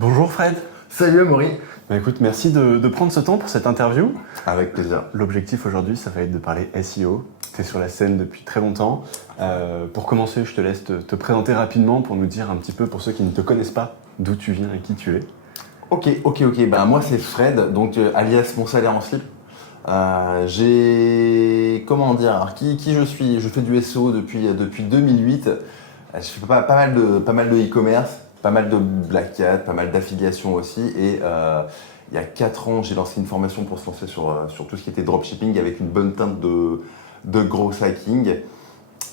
Bonjour Fred. Salut Amaury. Bah écoute, merci de prendre ce temps pour cette interview. Avec plaisir. L'objectif aujourd'hui, ça va être de parler SEO. Tu es sur la scène depuis très longtemps. Pour commencer, je te laisse te présenter rapidement pour nous dire un petit peu, pour ceux qui ne te connaissent pas, d'où tu viens et qui tu es. Ok. Ben, moi c'est Fred, donc alias mon salaire en slip. Comment dire, alors, qui je suis? Je fais du SEO depuis 2008. Je fais pas mal de e-commerce, pas mal de Black Hat, pas mal d'affiliations aussi. Et il y a 4 ans, j'ai lancé une formation pour se lancer sur tout ce qui était dropshipping avec une bonne teinte de growth hacking.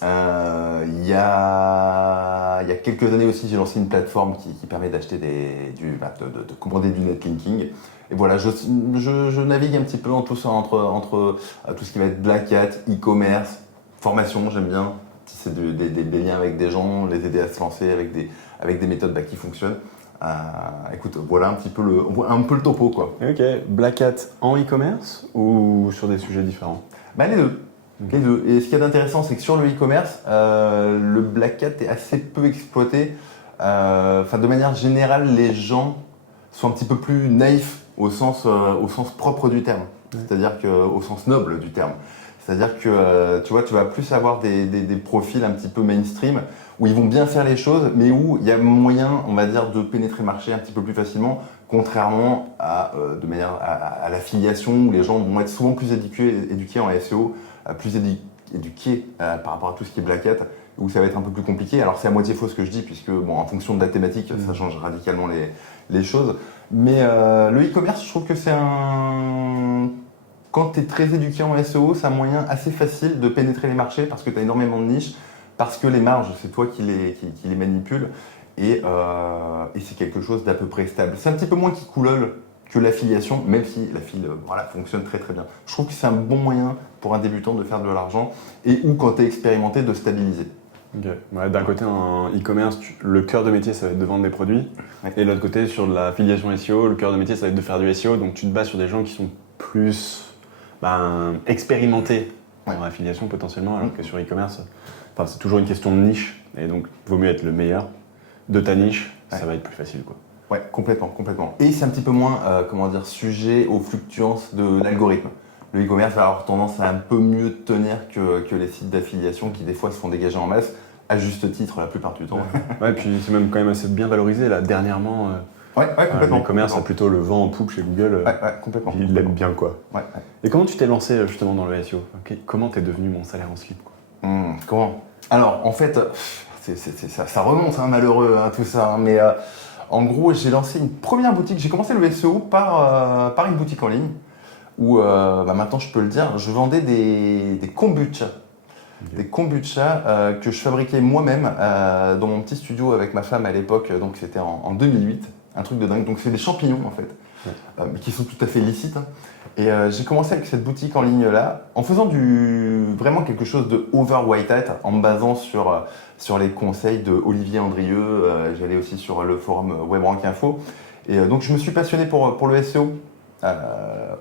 Il y a quelques années aussi, j'ai lancé une plateforme qui permet d'acheter de commander du netlinking. Et voilà, je navigue un petit peu en tout ça entre tout ce qui va être Black Hat, e-commerce, formation, j'aime bien tisser des liens avec des gens, les aider à se lancer avec des méthodes qui fonctionnent. Écoute, voilà un peu le topo quoi. Ok, Black Hat en e-commerce ou sur des sujets différents? Les deux. Les deux. Et ce qu'il y a d'intéressant, c'est que sur le e-commerce, le Black Hat est assez peu exploité. De manière générale, les gens sont un petit peu plus naïfs au sens propre du terme, c'est-à-dire qu'au sens noble du terme. C'est-à-dire que tu vas plus avoir des profils un petit peu mainstream où ils vont bien faire les choses, mais où il y a moyen, on va dire, de pénétrer le marché un petit peu plus facilement, contrairement à l'affiliation où les gens vont être souvent plus éduqués en SEO, plus éduqués par rapport à tout ce qui est Black Hat, où ça va être un peu plus compliqué. Alors c'est à moitié faux ce que je dis, puisque en fonction de la thématique, ça change radicalement les choses. Mais le e-commerce, je trouve que c'est quand tu es très éduqué en SEO, c'est un moyen assez facile de pénétrer les marchés parce que tu as énormément de niches, parce que les marges, c'est toi qui les manipules et c'est quelque chose d'à peu près stable. C'est un petit peu moins qui coulole que l'affiliation, même si l'affiliation fonctionne très très bien. Je trouve que c'est un bon moyen pour un débutant de faire de l'argent et ou quand tu es expérimenté de stabiliser. Okay. Ouais, d'un côté, en e-commerce, le cœur de métier, ça va être de vendre des produits. Ouais. Et de l'autre côté, sur de l'affiliation SEO, le cœur de métier, ça va être de faire du SEO. Donc tu te bases sur des gens qui sont plus expérimentés en affiliation potentiellement, alors que sur e-commerce, c'est toujours une question de niche. Et donc, il vaut mieux être le meilleur de ta niche, ça va être plus facile, quoi. Ouais, complètement. Et c'est un petit peu moins, sujet aux fluctuances de l'algorithme. Le e-commerce va avoir tendance à un peu mieux tenir que les sites d'affiliation qui des fois se font dégager en masse, à juste titre la plupart du temps. Ouais, puis c'est même quand même assez bien valorisé là. Dernièrement, complètement. L'e-commerce a plutôt le vent en poupe chez Google. Complètement. Ils l'aiment bien quoi. Ouais. Et comment tu t'es lancé justement dans le SEO? Comment t'es devenu mon salaire en slip quoi? Comment? Alors en fait, ça remonte malheureux tout ça. Mais en gros, j'ai lancé une première boutique. J'ai commencé le SEO par une boutique en ligne où maintenant je peux le dire, je vendais des kombucha. Okay. Des kombucha que je fabriquais moi-même dans mon petit studio avec ma femme à l'époque, donc c'était en 2008, un truc de dingue. Donc c'est des champignons en fait, qui sont tout à fait licites. Et j'ai commencé avec cette boutique en ligne là, en faisant vraiment quelque chose de over white hat, en me basant sur les conseils de Olivier Andrieux. J'allais aussi sur le forum WebRank Info. Et donc je me suis passionné pour le SEO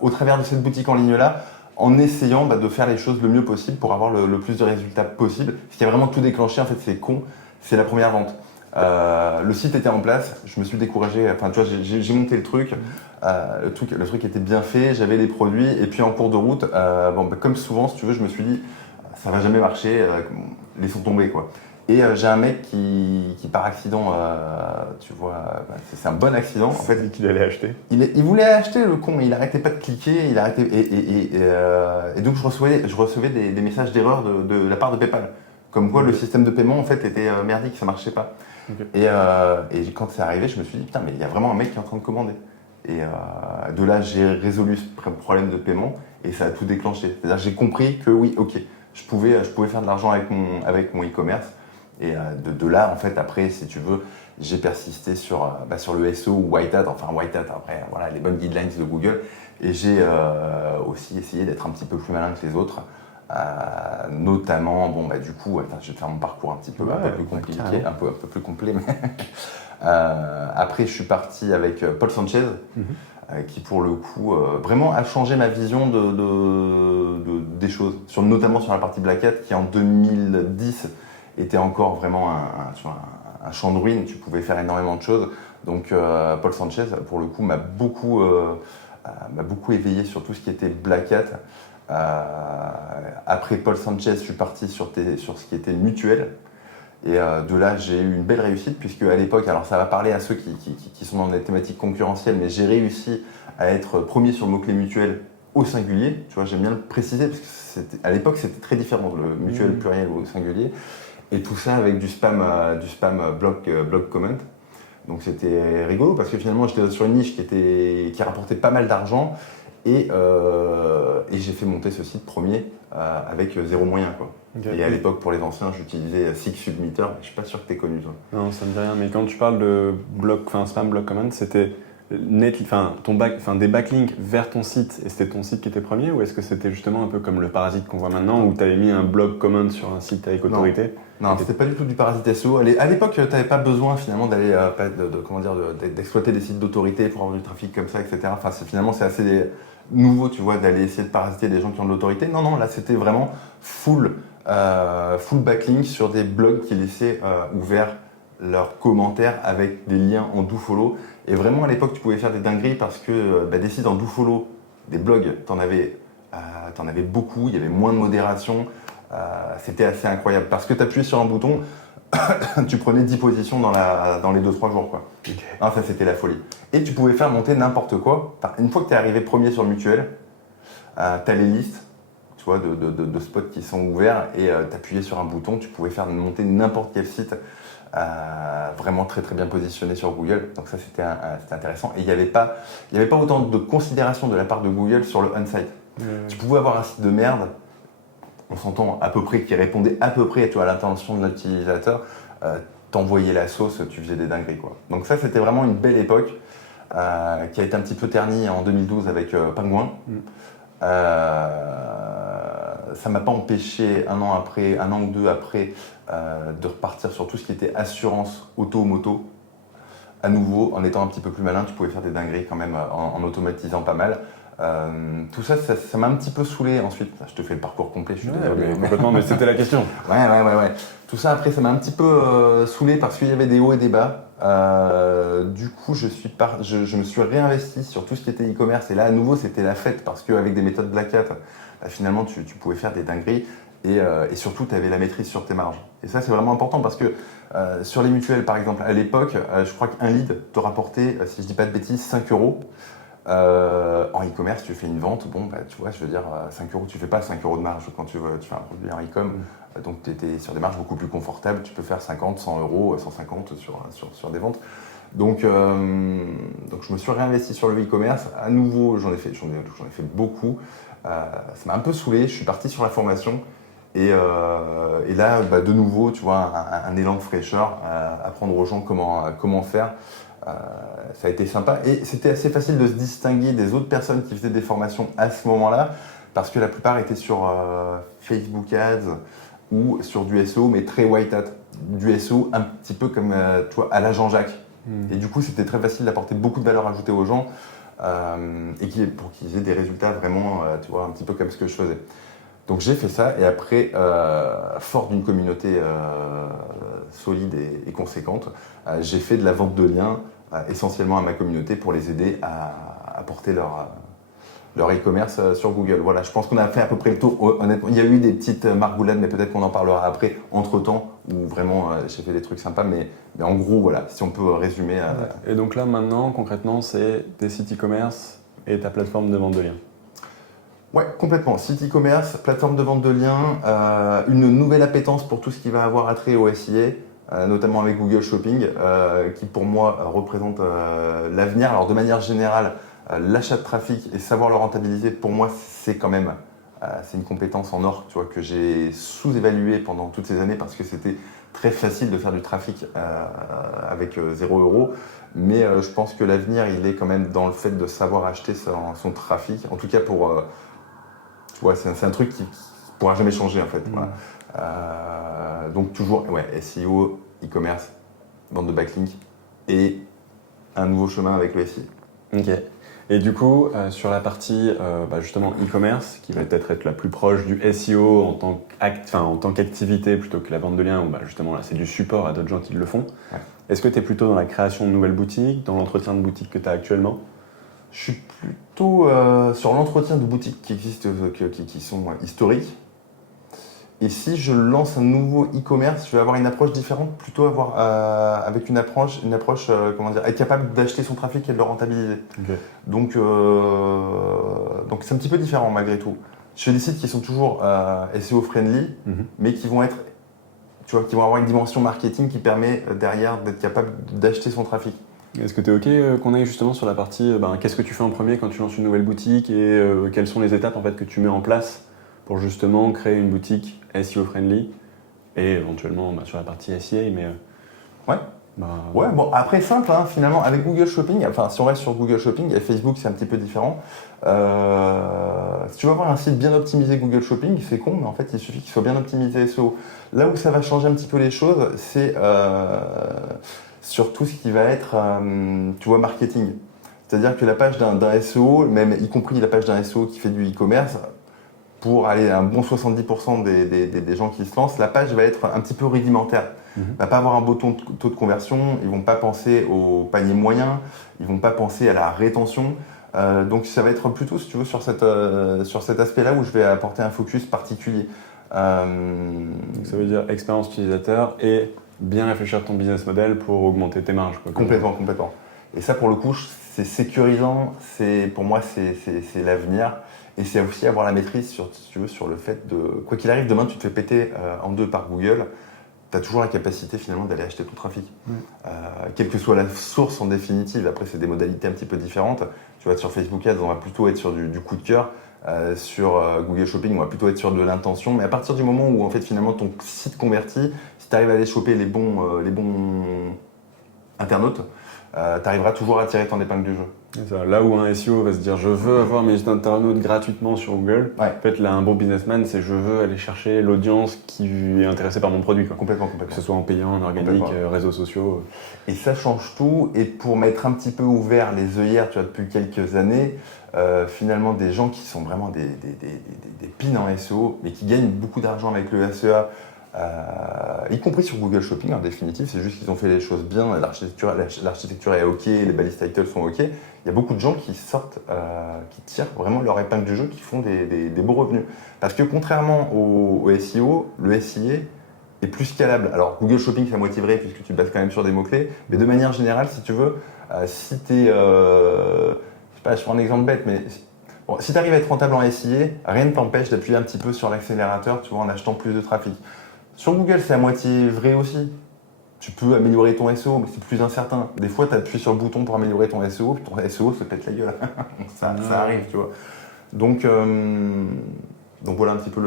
au travers de cette boutique en ligne là, en essayant de faire les choses le mieux possible pour avoir le plus de résultats possible. Ce qui a vraiment tout déclenché, en fait, c'est con, c'est la première vente. Le site était en place, je me suis découragé, j'ai monté le truc, le truc était bien fait, j'avais les produits, et puis en cours de route, comme souvent, si tu veux, je me suis dit, ça va jamais marcher, laissons tomber, quoi. Et j'ai un mec qui par accident, c'est un bon accident. En fait, qu'il allait acheter. Il voulait acheter le con, mais il arrêtait pas de cliquer, et donc je recevais des messages d'erreur de la part de PayPal, comme quoi le système de paiement en fait était merdique, ça marchait pas. Okay. Et quand c'est arrivé, je me suis dit putain, mais il y a vraiment un mec qui est en train de commander. Et de là, j'ai résolu ce problème de paiement et ça a tout déclenché. C'est-à-dire j'ai compris que oui, ok, je pouvais faire de l'argent avec mon e-commerce. Et de là, en fait, après, si tu veux, j'ai persisté sur le SEO ou White Hat, après, voilà, les bonnes guidelines de Google. Et j'ai aussi essayé d'être un petit peu plus malin que les autres, notamment, du coup, je vais te faire mon parcours un peu plus compliqué, un peu plus complet. Mais après, je suis parti avec Paul Sanchez, qui pour le coup, vraiment a changé ma vision des choses, notamment sur la partie Black Hat, qui en 2010 était encore vraiment un champ de ruines. Tu pouvais faire énormément de choses. Donc Paul Sanchez, pour le coup, m'a beaucoup éveillé sur tout ce qui était Black Hat. Après Paul Sanchez, je suis parti sur ce qui était Mutuel. Et de là, j'ai eu une belle réussite, puisque à l'époque, alors ça va parler à ceux qui sont dans des thématiques concurrentielles, mais j'ai réussi à être premier sur le mot-clé Mutuel au singulier. Tu vois, j'aime bien le préciser, parce que à l'époque, c'était très différent, le mutuel pluriel au singulier. Et tout ça avec du spam blog comment. Donc c'était rigolo, parce que finalement, j'étais sur une niche qui rapportait pas mal d'argent. Et j'ai fait monter ce site premier avec zéro moyen, quoi. Okay. Et à l'époque, pour les anciens, j'utilisais Six Submitter. Je ne suis pas sûr que tu aies connu ça. Non, ça me dit rien. Mais quand tu parles de spam block comment, c'était des backlinks vers ton site et c'était ton site qui était premier, ou est-ce que c'était justement un peu comme le parasite qu'on voit maintenant où tu avais mis un blog comment sur un site avec autorité? Non, c'était pas du tout du parasite SEO. À l'époque, tu n'avais pas besoin finalement d'aller d'exploiter des sites d'autorité pour avoir du trafic comme ça, etc. Enfin, finalement, c'est assez nouveau, tu vois, d'aller essayer de parasiter des gens qui ont de l'autorité. Non, là, c'était vraiment full backlink sur des blogs qui laissaient ouverts leurs commentaires avec des liens en dofollow. Et vraiment, à l'époque, tu pouvais faire des dingueries parce que des sites en dofollow, des blogs, t'en avais beaucoup, il y avait moins de modération. C'était assez incroyable parce que tu appuyais sur un bouton, tu prenais 10 positions dans les 2-3 jours, quoi. Okay. Ah, ça, c'était la folie. Et tu pouvais faire monter n'importe quoi. Une fois que tu es arrivé premier sur Mutuel, tu as les listes, tu vois, de spots qui sont ouverts et tu appuyais sur un bouton, tu pouvais faire monter n'importe quel site vraiment très très bien positionné sur Google. Donc ça, c'était intéressant. Et il n'y avait pas autant de considération de la part de Google sur le on-site. Tu pouvais avoir un site de merde, on s'entend à peu près, qui répondait à peu près, tu vois, à l'intention de l'utilisateur, t'envoyais la sauce, tu faisais des dingueries, quoi. Donc ça, c'était vraiment une belle époque qui a été un petit peu ternie en 2012 avec Penguin. Ça m'a pas empêché un an ou deux après de repartir sur tout ce qui était assurance auto-moto. À nouveau, en étant un petit peu plus malin, tu pouvais faire des dingueries quand même en automatisant pas mal. Tout ça m'a un petit peu saoulé ensuite. Je te fais le parcours complet, je suis désolé. Complètement, mais c'était la question. Ouais. Tout ça après, ça m'a un petit peu saoulé parce qu'il y avait des hauts et des bas. Du coup, je me suis réinvesti sur tout ce qui était e-commerce. Et là, à nouveau, c'était la fête parce qu'avec des méthodes Black Hat, finalement, tu pouvais faire des dingueries. Et surtout, tu avais la maîtrise sur tes marges. Et ça, c'est vraiment important parce que sur les mutuelles, par exemple, à l'époque, je crois qu'un lead te rapportait, si je dis pas de bêtises, 5 €. En e-commerce, tu fais une vente, tu vois, je veux dire, 5 €, tu fais pas 5 € de marge quand tu fais un produit en e-com. Donc, tu étais sur des marges beaucoup plus confortables. Tu peux faire 50, 100 €, 150 sur des ventes. Donc, je me suis réinvesti sur le e-commerce. À nouveau, j'en ai fait beaucoup. Ça m'a un peu saoulé. Je suis parti sur la formation. Et là, de nouveau, tu vois, un élan de fraîcheur, apprendre aux gens comment faire. Ça a été sympa et c'était assez facile de se distinguer des autres personnes qui faisaient des formations à ce moment-là parce que la plupart étaient sur Facebook Ads ou sur du SEO, mais très white hat. Du SEO un petit peu comme tu vois, à la Jean-Jacques. Et du coup, c'était très facile d'apporter beaucoup de valeur ajoutée aux gens pour qu'ils aient des résultats vraiment, tu vois, un petit peu comme ce que je faisais. Donc j'ai fait ça et après, fort d'une communauté solide et conséquente, j'ai fait de la vente de liens essentiellement à ma communauté pour les aider à porter leur e-commerce sur Google. Voilà, je pense qu'on a fait à peu près le tour. Honnêtement, il y a eu des petites margoulades, mais peut-être qu'on en parlera après, entre-temps, où vraiment j'ai fait des trucs sympas, mais en gros, voilà, si on peut résumer. Et donc là, maintenant, concrètement, c'est tes sites e-commerce et ta plateforme de vente de liens. Ouais, complètement. Site e-commerce, plateforme de vente de liens, une nouvelle appétence pour tout ce qui va avoir attrait au SIA, notamment avec Google Shopping, qui pour moi représente l'avenir. Alors de manière générale, l'achat de trafic et savoir le rentabiliser, pour moi, c'est quand même c'est une compétence en or, tu vois, que j'ai sous-évaluée pendant toutes ces années parce que c'était très facile de faire du trafic avec 0 €. Mais je pense que l'avenir, il est quand même dans le fait de savoir acheter son trafic. En tout cas, tu vois, c'est un truc qui ne pourra jamais changer en fait. Voilà. Donc toujours SEO, e-commerce, vente de backlink et un nouveau chemin avec le SEO. Ok. Et du coup, sur la partie justement e-commerce, qui va peut-être être la plus proche du SEO en tant qu'activité plutôt que la vente de liens, où justement là c'est du support à d'autres gens qui le font. Ouais. Est-ce que tu es plutôt dans la création de nouvelles boutiques, dans l'entretien de boutiques que tu as actuellement? Je suis plutôt sur l'entretien de boutiques qui existent, qui sont historiques. Et si je lance un nouveau e-commerce, je vais avoir une approche différente, plutôt avec une approche comment dire, être capable d'acheter son trafic et de le rentabiliser. Okay. Donc c'est un petit peu différent malgré tout. Je fais des sites qui sont toujours SEO friendly, mais qui vont être, tu vois, qui vont avoir une dimension marketing qui permet derrière d'être capable d'acheter son trafic. Est-ce que tu es OK qu'on aille justement sur la partie qu'est-ce que tu fais en premier quand tu lances une nouvelle boutique et quelles sont les étapes en fait que tu mets en place pour justement créer une boutique SEO friendly et éventuellement sur la partie SEA, mais ouais. Ouais, bon, après simple, hein, finalement, avec Google Shopping, enfin si on reste sur Google Shopping, et Facebook c'est un petit peu différent. Si tu veux avoir un site bien optimisé Google Shopping, c'est con, mais en fait il suffit qu'il soit bien optimisé SEO. Là où ça va changer un petit peu les choses, c'est sur tout ce qui va être, tu vois, marketing. C'est-à-dire que la page d'un SEO, même y compris la page d'un SEO qui fait du e-commerce, pour aller à un bon 70% des gens qui se lancent, la page va être un petit peu rudimentaire. Va pas avoir un beau taux de conversion, ils vont pas penser au panier moyen, ils vont pas penser à la rétention. Donc ça va être plutôt, si tu veux, sur cet aspect-là où je vais apporter un focus particulier. Donc ça veut dire expérience utilisateur et bien réfléchir ton business model pour augmenter tes marges. Quoi, complètement. Et ça, pour le coup, c'est sécurisant, pour moi, c'est l'avenir. Et c'est aussi avoir la maîtrise sur, si tu veux, sur le fait de, quoi qu'il arrive, demain tu te fais péter en deux par Google, tu as toujours la capacité finalement d'aller acheter ton trafic. Quelle que soit la source en définitive, après c'est des modalités un petit peu différentes. Tu vois, sur Facebook Ads, on va plutôt être sur du coup de cœur. Sur Google Shopping, on va plutôt être sur de l'intention. Mais à partir du moment où en fait finalement ton site convertit, si tu arrives à aller choper les bons internautes, tu arriveras toujours à tirer ton épingle du jeu. Ça, là où un SEO va se dire je veux avoir mes internautes gratuitement sur Google, ouais. En fait là un bon businessman c'est je veux aller chercher l'audience qui est intéressée par mon produit. Quoi. Complètement. Que ce soit en payant, en organique, réseaux sociaux. Et ça change tout. Et pour mettre un petit peu ouvert les œillères, tu vois, depuis quelques années, finalement des gens qui sont vraiment des pins en SEO, mais qui gagnent beaucoup d'argent avec le SEA, y compris sur Google Shopping en définitive, c'est juste qu'ils ont fait les choses bien, l'architecture est ok, les balises titles sont ok. Il y a beaucoup de gens qui sortent, qui tirent vraiment leur épingle du jeu, qui font des beaux revenus. Parce que contrairement au SEO, le SIA est plus scalable. Alors Google Shopping c'est à moitié vrai puisque tu te bases quand même sur des mots-clés, mais de manière générale, si tu veux, si tu es, je sais pas, je prends un exemple bête, mais bon, si tu arrives à être rentable en SIA, rien ne t'empêche d'appuyer un petit peu sur l'accélérateur, tu vois, en achetant plus de trafic. Sur Google, c'est à moitié vrai aussi. Tu peux améliorer ton SEO, mais c'est plus incertain. Des fois, tu appuies sur le bouton pour améliorer ton SEO, puis ton SEO se pète la gueule. ça arrive, tu vois. Donc voilà un petit peu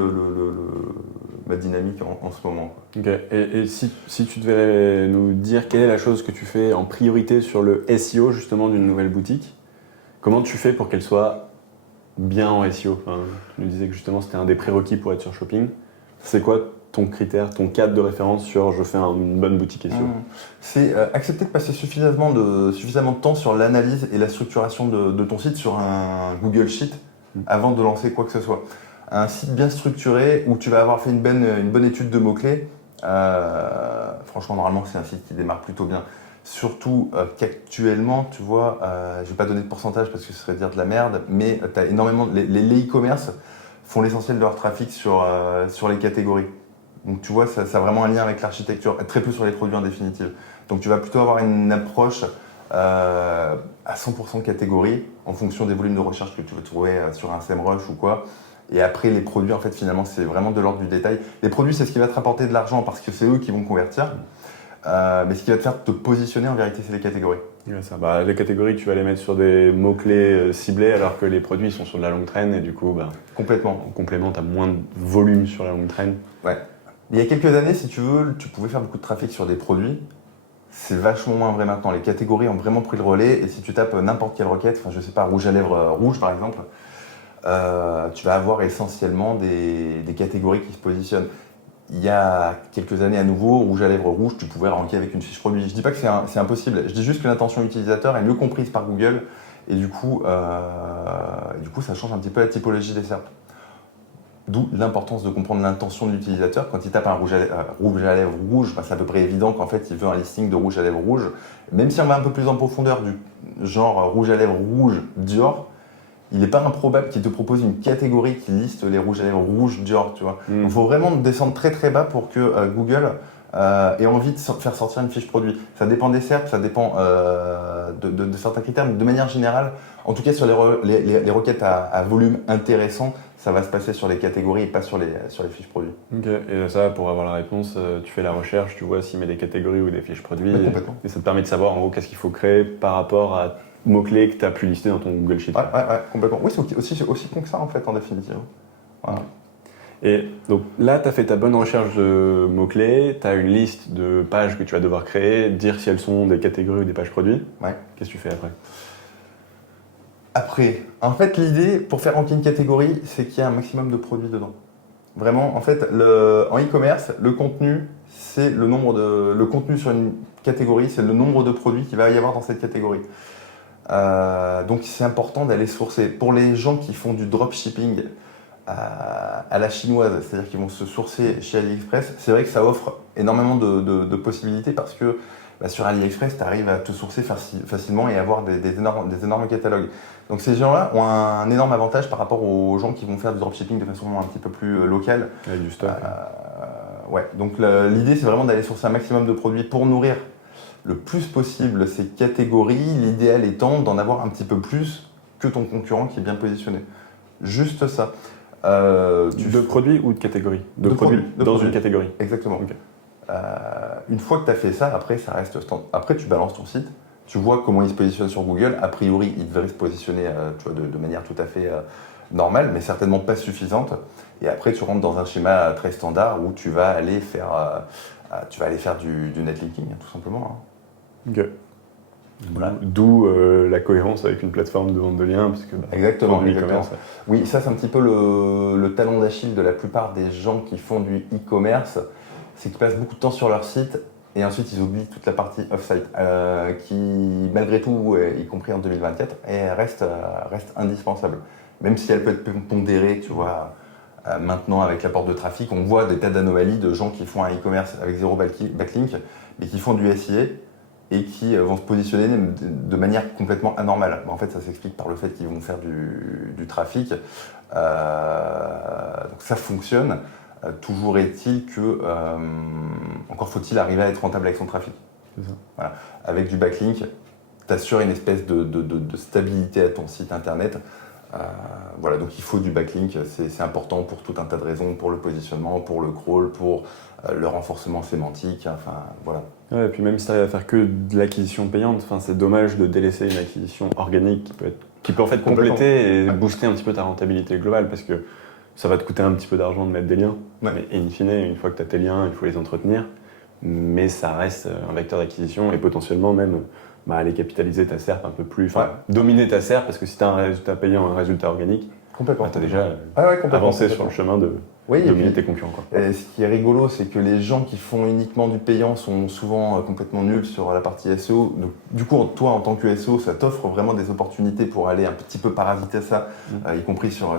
ma dynamique en ce moment. Ok. Et si tu devais nous dire quelle est la chose que tu fais en priorité sur le SEO justement d'une nouvelle boutique, comment tu fais pour qu'elle soit bien en SEO? Tu nous disais que justement c'était un des prérequis pour être sur Shopping. C'est quoi ton critère, ton cadre de référence sur je fais une bonne boutique SEO? C'est accepter de passer suffisamment de temps sur l'analyse et la structuration de ton site sur un Google Sheet avant de lancer quoi que ce soit. Un site bien structuré où tu vas avoir fait une bonne étude de mots-clés, franchement normalement c'est un site qui démarre plutôt bien. Surtout qu'actuellement, tu vois, je ne vais pas donner de pourcentage parce que ce serait dire de la merde, mais tu as énormément, les e-commerce font l'essentiel de leur trafic sur les catégories. Donc tu vois, ça a vraiment un lien avec l'architecture, très peu sur les produits en définitive. Donc tu vas plutôt avoir une approche à 100% catégorie en fonction des volumes de recherche que tu veux trouver sur un SEMrush ou quoi. Et après les produits, en fait, finalement, c'est vraiment de l'ordre du détail. Les produits, c'est ce qui va te rapporter de l'argent parce que c'est eux qui vont convertir. Mais ce qui va te faire te positionner, en vérité, c'est les catégories. Ouais, ça. Les catégories, tu vas les mettre sur des mots-clés ciblés alors que les produits sont sur de la longue traîne et du coup, complètement. En complément, tu as moins de volume sur la longue traîne. Ouais. Il y a quelques années, si tu veux, tu pouvais faire beaucoup de trafic sur des produits. C'est vachement moins vrai maintenant. Les catégories ont vraiment pris le relais. Et si tu tapes n'importe quelle requête, je sais pas, rouge à lèvres rouge par exemple, tu vas avoir essentiellement des catégories qui se positionnent. Il y a quelques années à nouveau, rouge à lèvres rouge, tu pouvais ranker avec une fiche produit. Je dis pas que c'est impossible. Je dis juste que l'intention utilisateur est mieux comprise par Google Et du coup, ça change un petit peu la typologie des SERP. D'où l'importance de comprendre l'intention de l'utilisateur. Quand il tape un rouge à lèvres rouge, c'est à peu près évident qu'en fait, il veut un listing de rouge à lèvres rouge. Même si on va un peu plus en profondeur du genre rouge à lèvres rouge Dior, il n'est pas improbable qu'il te propose une catégorie qui liste les rouges à lèvres rouges Dior, tu vois. Donc, il faut vraiment descendre très très bas pour que Google ait envie de faire sortir une fiche produit. Ça dépend des SERP, ça dépend de certains critères, mais de manière générale, en tout cas sur les requêtes à volume intéressant, ça va se passer sur les catégories et pas sur les fiches produits. Ok, et ça, pour avoir la réponse, tu fais la recherche, tu vois s'il met des catégories ou des fiches produits. Oui, complètement. Et ça te permet de savoir en gros qu'est-ce qu'il faut créer par rapport à mots-clés que tu as pu lister dans ton Google Sheet. Ouais, complètement. Oui, c'est aussi con que ça en fait, en définitive. Voilà. Et donc là, tu as fait ta bonne recherche de mots-clés, tu as une liste de pages que tu vas devoir créer, dire si elles sont des catégories ou des pages produits. Ouais. Qu'est-ce que tu fais après? Après, en fait, l'idée pour faire rentrer une catégorie, c'est qu'il y a un maximum de produits dedans. Vraiment, en fait, en e-commerce, le contenu, c'est le contenu sur une catégorie, c'est le nombre de produits qu'il va y avoir dans cette catégorie. Donc, c'est important d'aller sourcer. Pour les gens qui font du dropshipping à la chinoise, c'est-à-dire qu'ils vont se sourcer chez AliExpress, c'est vrai que ça offre énormément de possibilités parce que sur AliExpress, tu arrives à te sourcer facilement et avoir des énormes catalogues. Donc ces gens-là ont un énorme avantage par rapport aux gens qui vont faire du dropshipping de façon un petit peu plus locale. Avec du stock. Ouais. Donc l'idée, c'est vraiment d'aller sourcer un maximum de produits pour nourrir le plus possible ces catégories, l'idéal étant d'en avoir un petit peu plus que ton concurrent qui est bien positionné. Juste ça. De produits ou de catégories? De produits dans une catégorie. Exactement. Okay. Une fois que tu as fait ça, après, ça reste après, tu balances ton site, tu vois comment il se positionne sur Google. A priori, il devrait se positionner tu vois, de manière tout à fait normale, mais certainement pas suffisante. Et après, tu rentres dans un schéma très standard où tu vas aller faire, du netlinking, tout simplement. Ok. Voilà. D'où la cohérence avec une plateforme de vente de liens. Parce que, exactement. Oui, ça c'est un petit peu le talon d'Achille de la plupart des gens qui font du e-commerce, c'est qu'ils passent beaucoup de temps sur leur site et ensuite ils oublient toute la partie off-site qui, malgré tout, y compris en 2024, reste indispensable. Même si elle peut être pondérée, tu vois, maintenant avec l'apport de trafic, on voit des tas d'anomalies de gens qui font un e-commerce avec zéro backlink, mais qui font du SIA et qui vont se positionner de manière complètement anormale. En fait, ça s'explique par le fait qu'ils vont faire du trafic. Donc ça fonctionne. Toujours est-il que, encore faut-il arriver à être rentable avec son trafic. C'est ça. Voilà. Avec du backlink, tu assures une espèce de stabilité à ton site internet. Voilà, donc il faut du backlink, c'est important pour tout un tas de raisons, pour le positionnement, pour le crawl, pour le renforcement sémantique, enfin voilà. Ouais, et puis même si tu arrives à faire que de l'acquisition payante, c'est dommage de délaisser une acquisition organique qui peut en fait compléter et booster un petit peu ta rentabilité globale parce que ça va te coûter un petit peu d'argent de mettre des liens. Ouais. Mais in fine, une fois que tu as tes liens, il faut les entretenir. Mais ça reste un vecteur d'acquisition et potentiellement même aller capitaliser ta SERP un peu plus, dominer ta SERP parce que si tu as un résultat payant, un résultat organique, tu as déjà avancé sur le chemin de dominer tes concurrents. Quoi. Et ce qui est rigolo, c'est que les gens qui font uniquement du payant sont souvent complètement nuls sur la partie SEO. Donc, du coup, toi, en tant que SEO, ça t'offre vraiment des opportunités pour aller un petit peu parasiter ça, y compris sur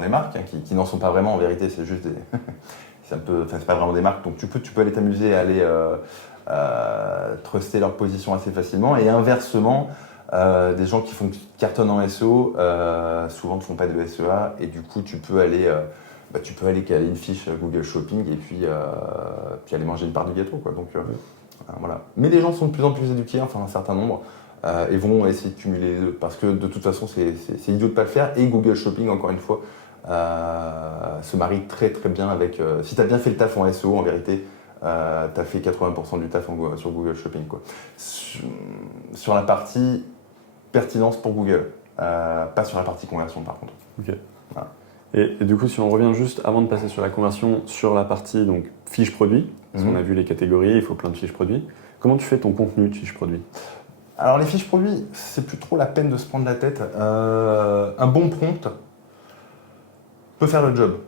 les marques, qui n'en sont pas vraiment en vérité, c'est juste des... c'est pas vraiment des marques, donc tu peux aller t'amuser à aller truster leur position assez facilement. Et inversement, des gens qui cartonnent en SEO, souvent ne font pas de SEA, et du coup, tu peux aller caler une fiche Google Shopping et puis aller manger une part du gâteau, quoi. Donc, voilà. Mais les gens sont de plus en plus éduqués, enfin un certain nombre, et vont essayer de cumuler les deux, parce que de toute façon, c'est idiot de ne pas le faire, et Google Shopping, encore une fois, se marie très très bien avec... si tu as bien fait le taf en SEO, en vérité, tu as fait 80% du taf sur Google Shopping, quoi. Sur la partie pertinence pour Google, pas sur la partie conversion par contre. Ok. Voilà. Et du coup, si on revient juste avant de passer sur la conversion, sur la partie donc, fiche produit, parce qu'on a vu les catégories, il faut plein de fiches produits. Comment tu fais ton contenu de fiche produit? Alors les fiches produits, c'est plus trop la peine de se prendre la tête. Un bon prompt peut faire le job.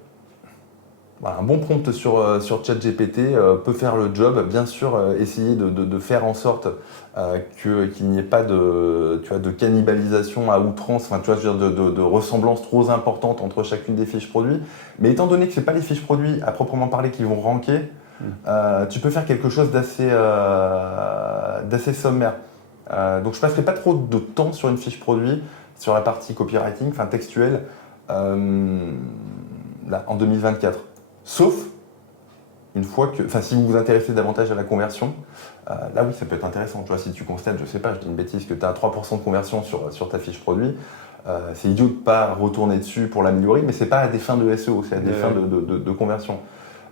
Un bon prompt sur ChatGPT peut faire le job. Bien sûr, essayer de faire en sorte qu'il n'y ait pas de cannibalisation à outrance, enfin, tu vois, je veux dire, de ressemblance trop importante entre chacune des fiches produits. Mais étant donné que ce n'est pas les fiches produits à proprement parler qui vont ranker, tu peux faire quelque chose d'assez sommaire. Donc je ne passerai pas trop de temps sur une fiche produit, sur la partie copywriting, enfin textuelle, là, en 2024. Sauf une fois que, enfin, si vous vous intéressez davantage à la conversion, là oui, ça peut être intéressant. Tu vois, si tu constates, je sais pas, je dis une bêtise, que tu as 3% de conversion sur ta fiche produit, c'est idiot de ne pas retourner dessus pour l'améliorer, mais c'est pas à des fins de SEO, c'est à des fins de conversion.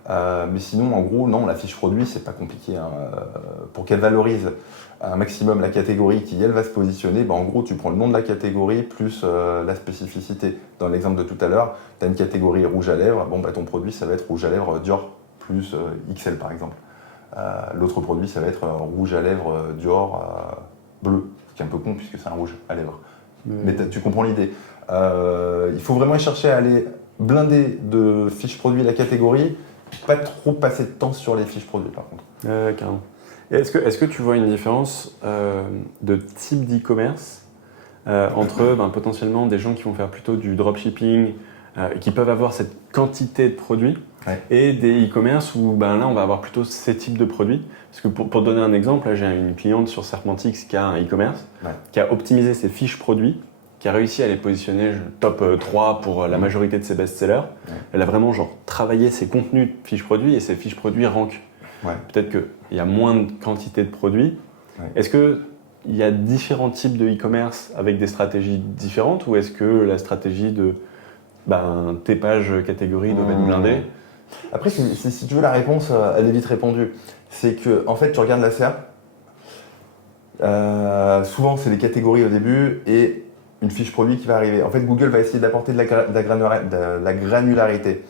Mais sinon, en gros, non, la fiche produit, c'est pas compliqué. Hein. Pour qu'elle valorise un maximum la catégorie qui, elle, va se positionner, en gros, tu prends le nom de la catégorie plus la spécificité. Dans l'exemple de tout à l'heure, tu as une catégorie rouge à lèvres, ton produit, ça va être rouge à lèvres Dior plus XL, par exemple. L'autre produit, ça va être rouge à lèvres Dior bleu, ce qui est un peu con puisque c'est un rouge à lèvres. Mais tu comprends l'idée. Il faut vraiment chercher à aller blinder de fiches produits la catégorie, pas trop passer de temps sur les fiches produits par contre. Carrément. Et est-ce que tu vois une différence de type d'e-commerce entre potentiellement des gens qui vont faire plutôt du dropshipping, qui peuvent avoir cette quantité de produits, et des e-commerce où là on va avoir plutôt ces types de produits? Parce que pour donner un exemple, là j'ai une cliente sur Serpentix qui a un e-commerce, qui a optimisé ses fiches produits, qui a réussi à les positionner top 3 pour la majorité de ses best-sellers. Elle a vraiment travaillé ses contenus de fiches produits et ses fiches produits rankent. Peut-être qu'il y a moins de quantité de produits. Est-ce qu'il y a différents types de e-commerce avec des stratégies différentes, ou est-ce que la stratégie de tes pages catégories doivent être blindées? Après, si tu veux la réponse, elle est vite répondue. C'est que, en fait, tu regardes la SERP, souvent c'est des catégories au début et une fiche produit qui va arriver. En fait, Google va essayer d'apporter de la granularité.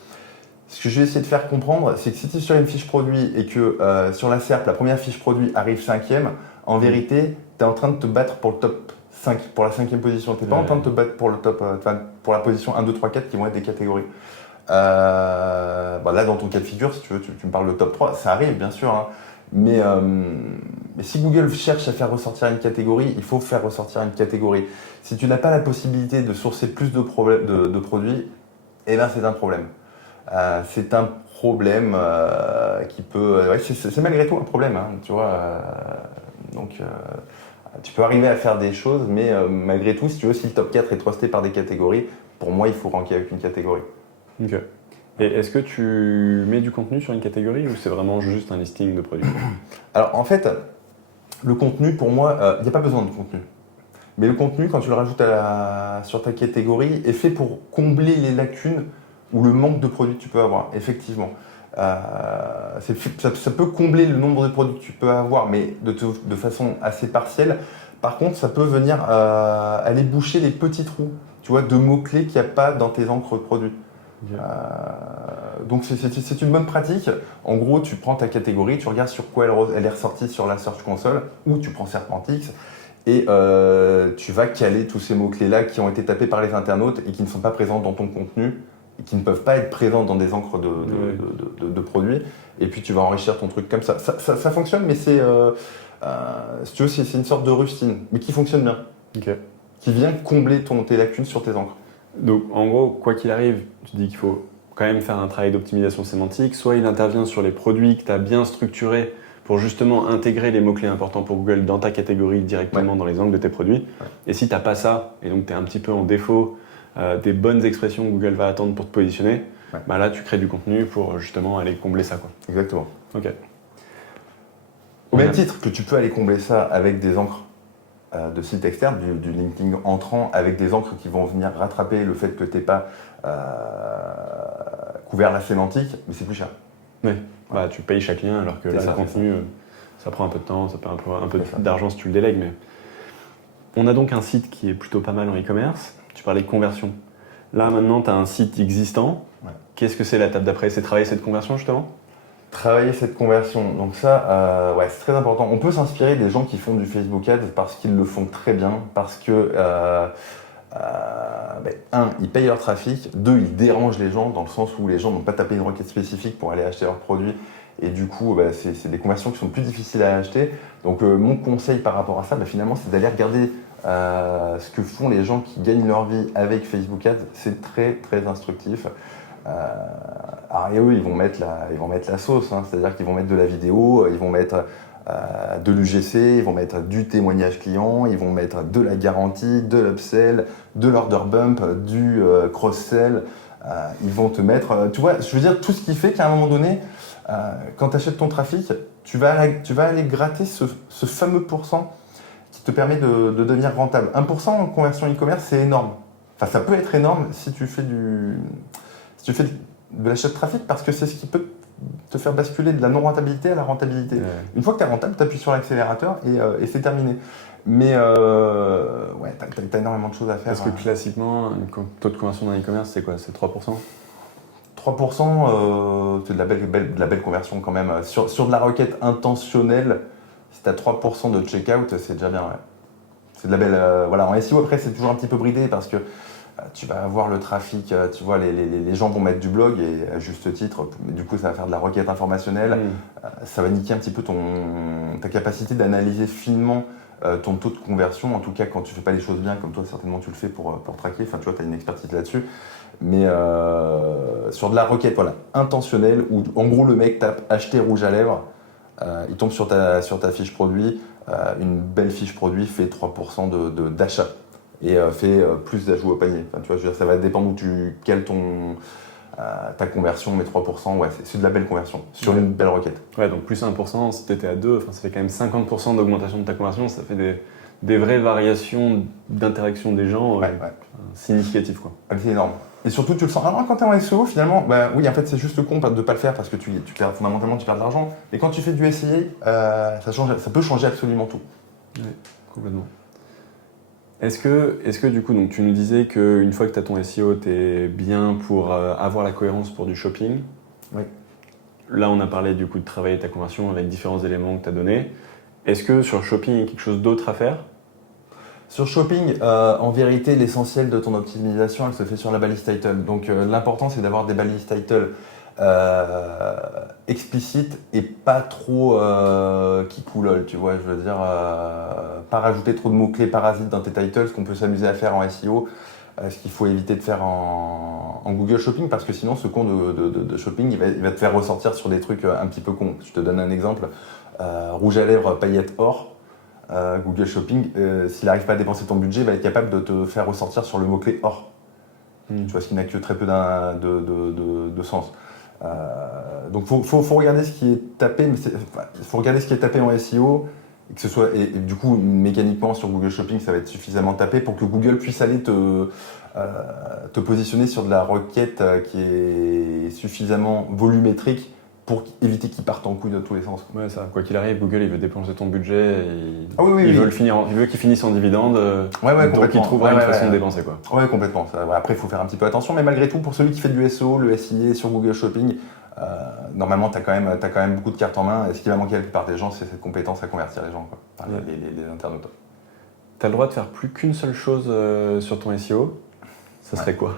Ce que je vais essayer de faire comprendre, c'est que si tu es sur une fiche produit et que sur la SERP, la première fiche produit arrive 5e, en vérité, tu es en train de te battre pour le top 5, pour la 5e position. Tu n'es pas en train de te battre pour le top, pour la position 1, 2, 3, 4 qui vont être des catégories. Là, dans ton cas de figure, si tu veux, tu me parles de top 3, ça arrive bien sûr, hein. Mais si Google cherche à faire ressortir une catégorie, il faut faire ressortir une catégorie. Si tu n'as pas la possibilité de sourcer plus de produits, c'est un problème. C'est un problème qui peut... c'est malgré tout un problème, hein, tu vois. Tu peux arriver à faire des choses, mais malgré tout, si tu veux, si le top 4 est trusté par des catégories, pour moi, il faut ranker avec une catégorie. Ok. Et est-ce que tu mets du contenu sur une catégorie ou c'est vraiment juste un listing de produits? Alors en fait, le contenu, pour moi, il n'y a pas besoin de contenu. Mais le contenu, quand tu le rajoutes sur ta catégorie, est fait pour combler les lacunes ou le manque de produits que tu peux avoir, effectivement. Ça peut combler le nombre de produits que tu peux avoir, mais de façon assez partielle. Par contre, ça peut venir aller boucher les petits trous, tu vois, de mots-clés qu'il n'y a pas dans tes encres de produits. Donc c'est une bonne pratique. En gros, tu prends ta catégorie, tu regardes sur quoi elle est ressortie sur la Search Console, ou tu prends Serpentix, et tu vas caler tous ces mots-clés-là qui ont été tapés par les internautes et qui ne sont pas présents dans ton contenu, et qui ne peuvent pas être présents dans des encres de produits, et puis tu vas enrichir ton truc comme ça. Ça fonctionne, mais si tu veux, c'est une sorte de rustine, mais qui fonctionne bien, qui vient combler tes lacunes sur tes encres. Donc en gros, quoi qu'il arrive, tu dis qu'il faut quand même faire un travail d'optimisation sémantique. Soit il intervient sur les produits que tu as bien structurés pour justement intégrer les mots-clés importants pour Google dans ta catégorie directement dans les angles de tes produits. Et si tu n'as pas ça, et donc tu es un petit peu en défaut des bonnes expressions que Google va attendre pour te positionner, là tu crées du contenu pour justement aller combler ça, quoi. Exactement. Ok. Au même titre que tu peux aller combler ça avec des encres de sites externes, du linking entrant, avec des encres qui vont venir rattraper le fait que tu n'aies pas couvert la sémantique, mais c'est plus cher. Oui, tu payes chaque lien, alors que là, le contenu, ça prend un peu de temps, ça prend un peu d'argent si tu le délègues. Mais on a donc un site qui est plutôt pas mal en e-commerce. Tu parlais de conversion. Là, maintenant, tu as un site existant. Qu'est-ce que c'est l'étape d'après? C'est travailler cette conversion, justement? Travailler cette conversion, donc ça, c'est très important. On peut s'inspirer des gens qui font du Facebook Ads parce qu'ils le font très bien, parce que un, ils payent leur trafic, deux, ils dérangent les gens dans le sens où les gens n'ont pas tapé une requête spécifique pour aller acheter leurs produits et du coup c'est des conversions qui sont plus difficiles à acheter. Donc mon conseil par rapport à ça, finalement, c'est d'aller regarder ce que font les gens qui gagnent leur vie avec Facebook Ads. C'est très très instructif. Alors, et eux, ils vont mettre la sauce, hein, c'est-à-dire qu'ils vont mettre de la vidéo, ils vont mettre de l'UGC, ils vont mettre du témoignage client, ils vont mettre de la garantie, de l'upsell, de l'order bump, du cross-sell. Ils vont te mettre, tu vois, je veux dire, tout ce qui fait qu'à un moment donné, quand tu achètes ton trafic, tu vas aller gratter ce fameux pourcent qui te permet de devenir rentable. 1% en conversion e-commerce, c'est énorme. Enfin, ça peut être énorme si tu fais de l'achat de trafic parce que c'est ce qui peut te faire basculer de la non-rentabilité à la rentabilité. Ouais. Une fois que tu es rentable, tu appuies sur l'accélérateur et c'est terminé. Mais ouais, tu as énormément de choses à faire. Parce que classiquement, un taux de conversion dans l'e-commerce, c'est quoi? C'est 3%? 3%, c'est de la belle conversion quand même. Sur de la requête intentionnelle, si tu as 3% de checkout, c'est déjà bien. Ouais. C'est de la belle. Voilà. En SEO, après, c'est toujours un petit peu bridé parce que tu vas avoir le trafic, tu vois, les gens vont mettre du blog et à juste titre, mais du coup, ça va faire de la requête informationnelle. Ça va niquer un petit peu ta capacité d'analyser finement ton taux de conversion, en tout cas quand tu fais pas les choses bien, comme toi certainement tu le fais pour traquer, enfin tu vois, tu as une expertise là-dessus. Mais sur de la requête intentionnelle, où en gros le mec tape acheter rouge à lèvres, il tombe sur ta fiche produit, une belle fiche produit fait 3% d'achat et fait plus d'ajouts au panier. Enfin, tu vois, je veux dire, ça va dépendre où tu cales ta conversion, mais 3%, ouais, c'est de la belle conversion sur une belle requête. Ouais, donc plus 1%, si tu étais à 2, ça fait quand même 50% d'augmentation de ta conversion, ça fait des vraies variations d'interaction des gens significatives, quoi. Ah, c'est énorme. Et surtout, tu le sens. Alors, quand tu es en SEO, finalement, oui, en fait, c'est juste con de ne pas le faire parce que fondamentalement, tu perds de l'argent. Et quand tu fais du SEA, ça peut changer absolument tout. Oui, complètement. Est-ce que du coup, donc, tu nous disais qu'une fois que tu as ton SEO, tu es bien pour avoir la cohérence pour du shopping. Oui. Là, on a parlé du coup de travailler ta conversion avec différents éléments que tu as donnés. Est-ce que sur shopping, il y a quelque chose d'autre à faire? Sur shopping, en vérité, l'essentiel de ton optimisation, elle se fait sur la balise title. Donc l'important, c'est d'avoir des balises title explicites et pas trop qui coulolent, tu vois. Je veux dire, pas rajouter trop de mots-clés parasites dans tes titles, ce qu'on peut s'amuser à faire en SEO, ce qu'il faut éviter de faire en Google Shopping, parce que sinon, ce con de shopping, il va te faire ressortir sur des trucs un petit peu cons. Je te donne un exemple. Rouge à lèvres, paillettes or. Google Shopping, s'il n'arrive pas à dépenser ton budget, il va être capable de te faire ressortir sur le mot-clé or. Tu vois, ce qui n'a que très peu de sens. Donc faut regarder ce qui est tapé, faut regarder ce qui est tapé en SEO, et que ce soit, et du coup, mécaniquement sur Google Shopping, ça va être suffisamment tapé pour que Google puisse aller te positionner sur de la requête qui est suffisamment volumétrique pour éviter qu'il parte en couille de tous les sens. Ouais, ça. Quoi qu'il arrive, Google, il veut dépenser ton budget, il veut qu'il finisse en dividende, donc il trouvera une façon de dépenser, quoi. Ouais, complètement. Après, il faut faire un petit peu attention, mais malgré tout, pour celui qui fait du SEO, le SIA sur Google Shopping, normalement, tu as quand même beaucoup de cartes en main, et ce qui va manquer à la plupart des gens, c'est cette compétence à convertir les gens, quoi. Enfin, les internautes. Tu as le droit de faire plus qu'une seule chose sur ton SEO, ça serait quoi?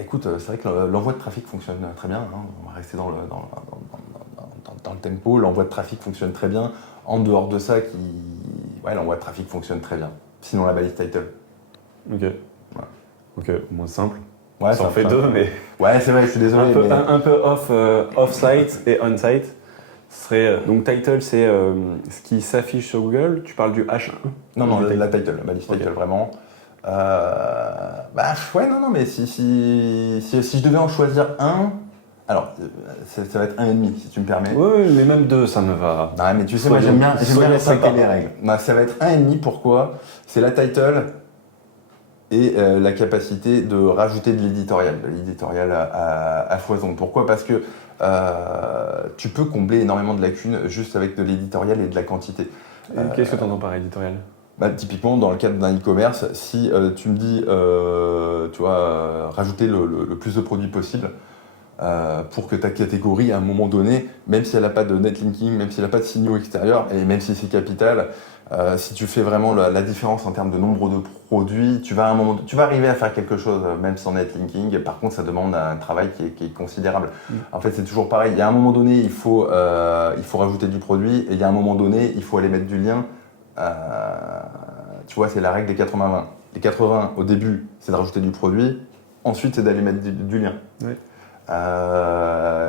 Écoute, c'est vrai que l'envoi de trafic fonctionne très bien. Hein. On va rester dans le tempo. L'envoi de trafic fonctionne très bien. En dehors de ça, l'envoi de trafic fonctionne très bien. Sinon, la balise title. Ok. Ouais. Ok, moins simple. Ouais, ça en fait deux, mais. Ouais, c'est vrai, je suis désolé. Un peu off-site et on-site. Donc title, c'est ce qui s'affiche sur Google. Tu parles du H1? Non, la title, la balise title, vraiment. Mais si je devais en choisir un, alors ça va être 1,5 si tu me permets. Oui, mais même 2, ça me va. Non, mais tu sais, moi j'aime bien respecter les règles. Ça va être 1,5, pourquoi? C'est la title et la capacité de rajouter de l'éditorial à foison. Pourquoi? Parce que tu peux combler énormément de lacunes juste avec de l'éditorial et de la quantité. Qu'est-ce que tu entends par éditorial? Typiquement, dans le cadre d'un e-commerce, si tu me dis, rajouter le plus de produits possible, pour que ta catégorie, à un moment donné, même si elle n'a pas de netlinking, même si elle n'a pas de signaux extérieurs, et même si c'est capital, si tu fais vraiment la différence en termes de nombre de produits, tu vas arriver à faire quelque chose, même sans netlinking. Par contre, ça demande un travail qui est considérable. En fait, c'est toujours pareil. Il y a un moment donné, il faut rajouter du produit, et il y a un moment donné, il faut aller mettre du lien. Tu vois, c'est la règle des 80-20. Les 80, au début, c'est de rajouter du produit. Ensuite, c'est d'aller mettre du lien. Ouais.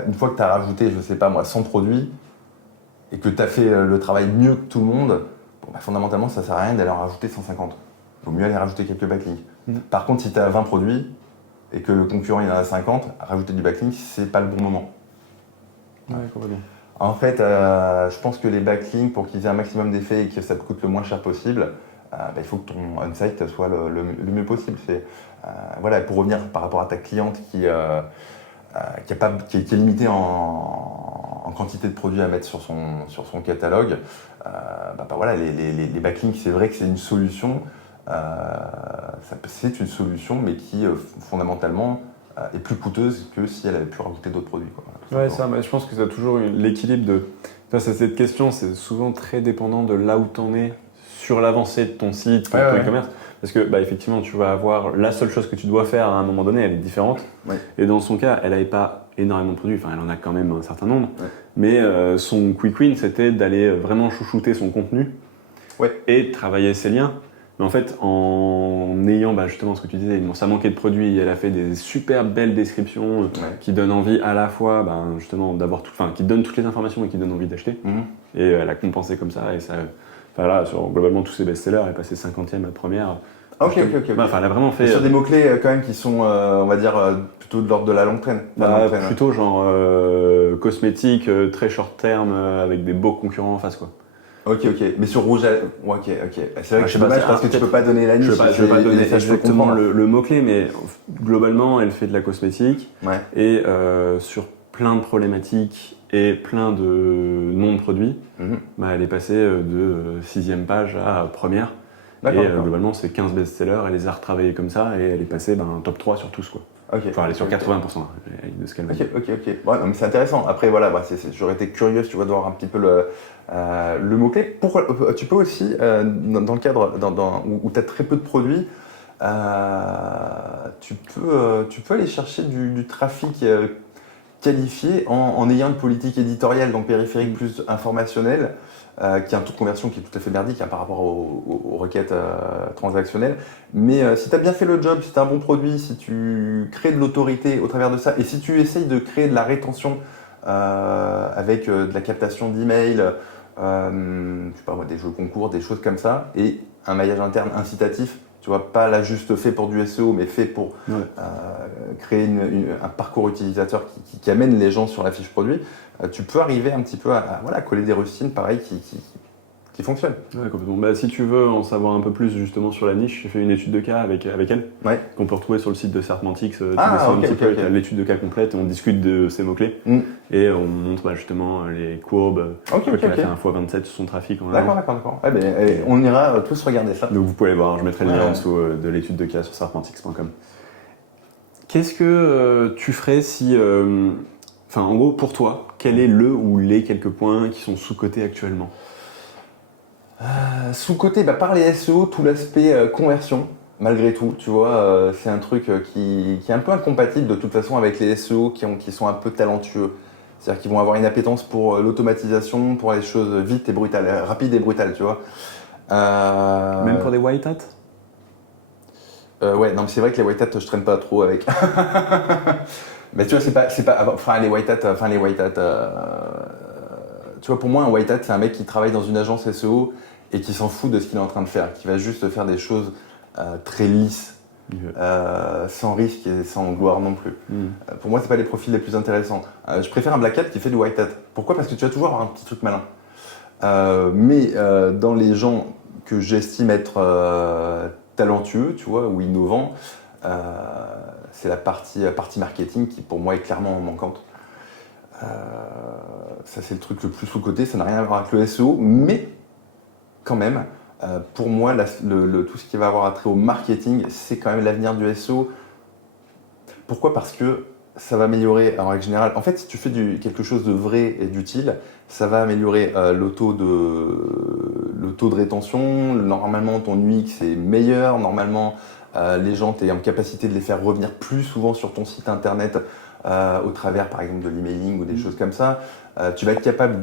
Une fois que tu as rajouté, je sais pas moi, 100 produits et que tu as fait le travail mieux que tout le monde, bon, bah, fondamentalement, ça sert à rien d'aller en rajouter 150. Il vaut mieux aller rajouter quelques backlinks. Par contre, si tu as 20 produits et que le concurrent il en a 50, rajouter du backlink, c'est pas le bon moment. Ouais, complètement. En fait, je pense que les backlinks, pour qu'ils aient un maximum d'effet et que ça te coûte le moins cher possible, il faut que ton on-site soit le mieux possible. Voilà, pour revenir par rapport à ta cliente qui est limitée en quantité de produits à mettre sur son catalogue, voilà, les backlinks, c'est vrai que c'est une solution. C'est une solution, mais qui fondamentalement est plus coûteuse que si elle avait pu rajouter d'autres produits. Quoi, ouais, ça, mais je pense que ça a toujours l'équilibre de. C'est cette question, c'est souvent très dépendant de là où tu en es sur l'avancée de ton site, de ton e-commerce. Parce que effectivement, tu vas avoir la seule chose que tu dois faire à un moment donné, elle est différente. Ouais. Et dans son cas, elle n'avait pas énormément de produits, enfin elle en a quand même un certain nombre. Ouais. Mais son quick win, c'était d'aller vraiment chouchouter son contenu et travailler ses liens. Mais en fait, en ayant justement ce que tu disais, ça manquait de produits, elle a fait des super belles descriptions qui donnent envie à la fois justement d'avoir qui donnent toutes les informations et qui donnent envie d'acheter. Et elle a compensé comme ça. Et ça, sur globalement tous ses best-sellers, elle est passée 50e à première. Ok. Elle a vraiment fait. Sur des mots-clés quand même qui sont, on va dire, plutôt de l'ordre de la longue traîne. Plutôt genre cosmétique, très short terme, avec des beaux concurrents en face, quoi. Ok. Mais sur rouge, ok. C'est vrai que c'est dommage parce que tu peux pas donner la niche. Je peux pas donner exactement le mot-clé, mais globalement, elle fait de la cosmétique. Ouais. Et sur plein de problématiques et plein de noms de produits, elle est passée de 6e page à première. D'accord. Globalement, c'est 15 best-sellers, elle les a retravaillés comme ça et elle est passée top 3 sur tous, quoi. Okay. Enfin, elle est sur 80% de ce qu'elle veut. Ok. Ouais, non, mais c'est intéressant. Après, voilà, j'aurais été curieux, tu vois, de voir un petit peu le mot-clé. Pourquoi, tu peux aussi, dans le cadre où tu as très peu de produits, tu peux aller chercher du trafic qualifié en ayant une politique éditoriale, donc périphérique plus informationnelle, qui a un taux de conversion qui est tout à fait merdique par rapport aux requêtes transactionnelles. Mais si tu as bien fait le job, si tu as un bon produit, si tu crées de l'autorité au travers de ça, et si tu essayes de créer de la rétention avec de la captation d'emails, je sais pas moi, des jeux concours, des choses comme ça, et un maillage interne incitatif, tu vois, pas là juste fait pour du SEO, mais fait pour créer un parcours utilisateur qui amène les gens sur la fiche produit, tu peux arriver un petit peu à coller des rustines pareil qui fonctionnent. Ouais, complètement. Si tu veux en savoir un peu plus justement sur la niche, j'ai fait une étude de cas avec elle, qu'on peut retrouver sur le site de Certmantix. Tu as l'étude de cas complète, on discute de ces mots-clés et on montre justement les courbes. Elle a fait un x27 sur son trafic en un an. D'accord. On ira tous regarder ça. Donc vous pouvez le voir, je mettrai le lien en dessous de l'étude de cas sur certmantix.com. Qu'est-ce que tu ferais si... en gros, pour toi, quel est le ou les quelques points qui sont sous-cotés actuellement ? Sous-côté, par les SEO, tout l'aspect conversion, malgré tout, tu vois, c'est un truc qui est un peu incompatible de toute façon avec les SEO qui sont un peu talentueux. C'est-à-dire qu'ils vont avoir une appétence pour l'automatisation, pour les choses vite et brutales, rapides et brutales, tu vois. Même pour des white hats ? Ouais, non, mais c'est vrai que les white hats, je traîne pas trop avec. Mais tu vois, c'est pas, enfin les white hats, tu vois, pour moi, un white hat, c'est un mec qui travaille dans une agence SEO et qui s'en fout de ce qu'il est en train de faire, qui va juste faire des choses très lisses, sans risque et sans gloire non plus. Pour moi, c'est pas les profils les plus intéressants. Je préfère un black hat qui fait du white hat. Pourquoi ? Parce que tu vas toujours avoir un petit truc malin. Mais dans les gens que j'estime être talentueux, tu vois, ou innovants, c'est la partie marketing qui, pour moi, est clairement manquante. Ça, c'est le truc le plus sous-coté, ça n'a rien à voir avec le SEO, mais quand même, pour moi, tout ce qui va avoir attrait au marketing, c'est quand même l'avenir du SEO. Pourquoi ? Parce que ça va améliorer en règle générale. En fait, si tu fais quelque chose de vrai et d'utile, ça va améliorer le taux de rétention. Normalement, ton UX est meilleur. Normalement, les gens, tu es en capacité de les faire revenir plus souvent sur ton site internet au travers, par exemple, de l'emailing ou des choses comme ça. Tu vas être capable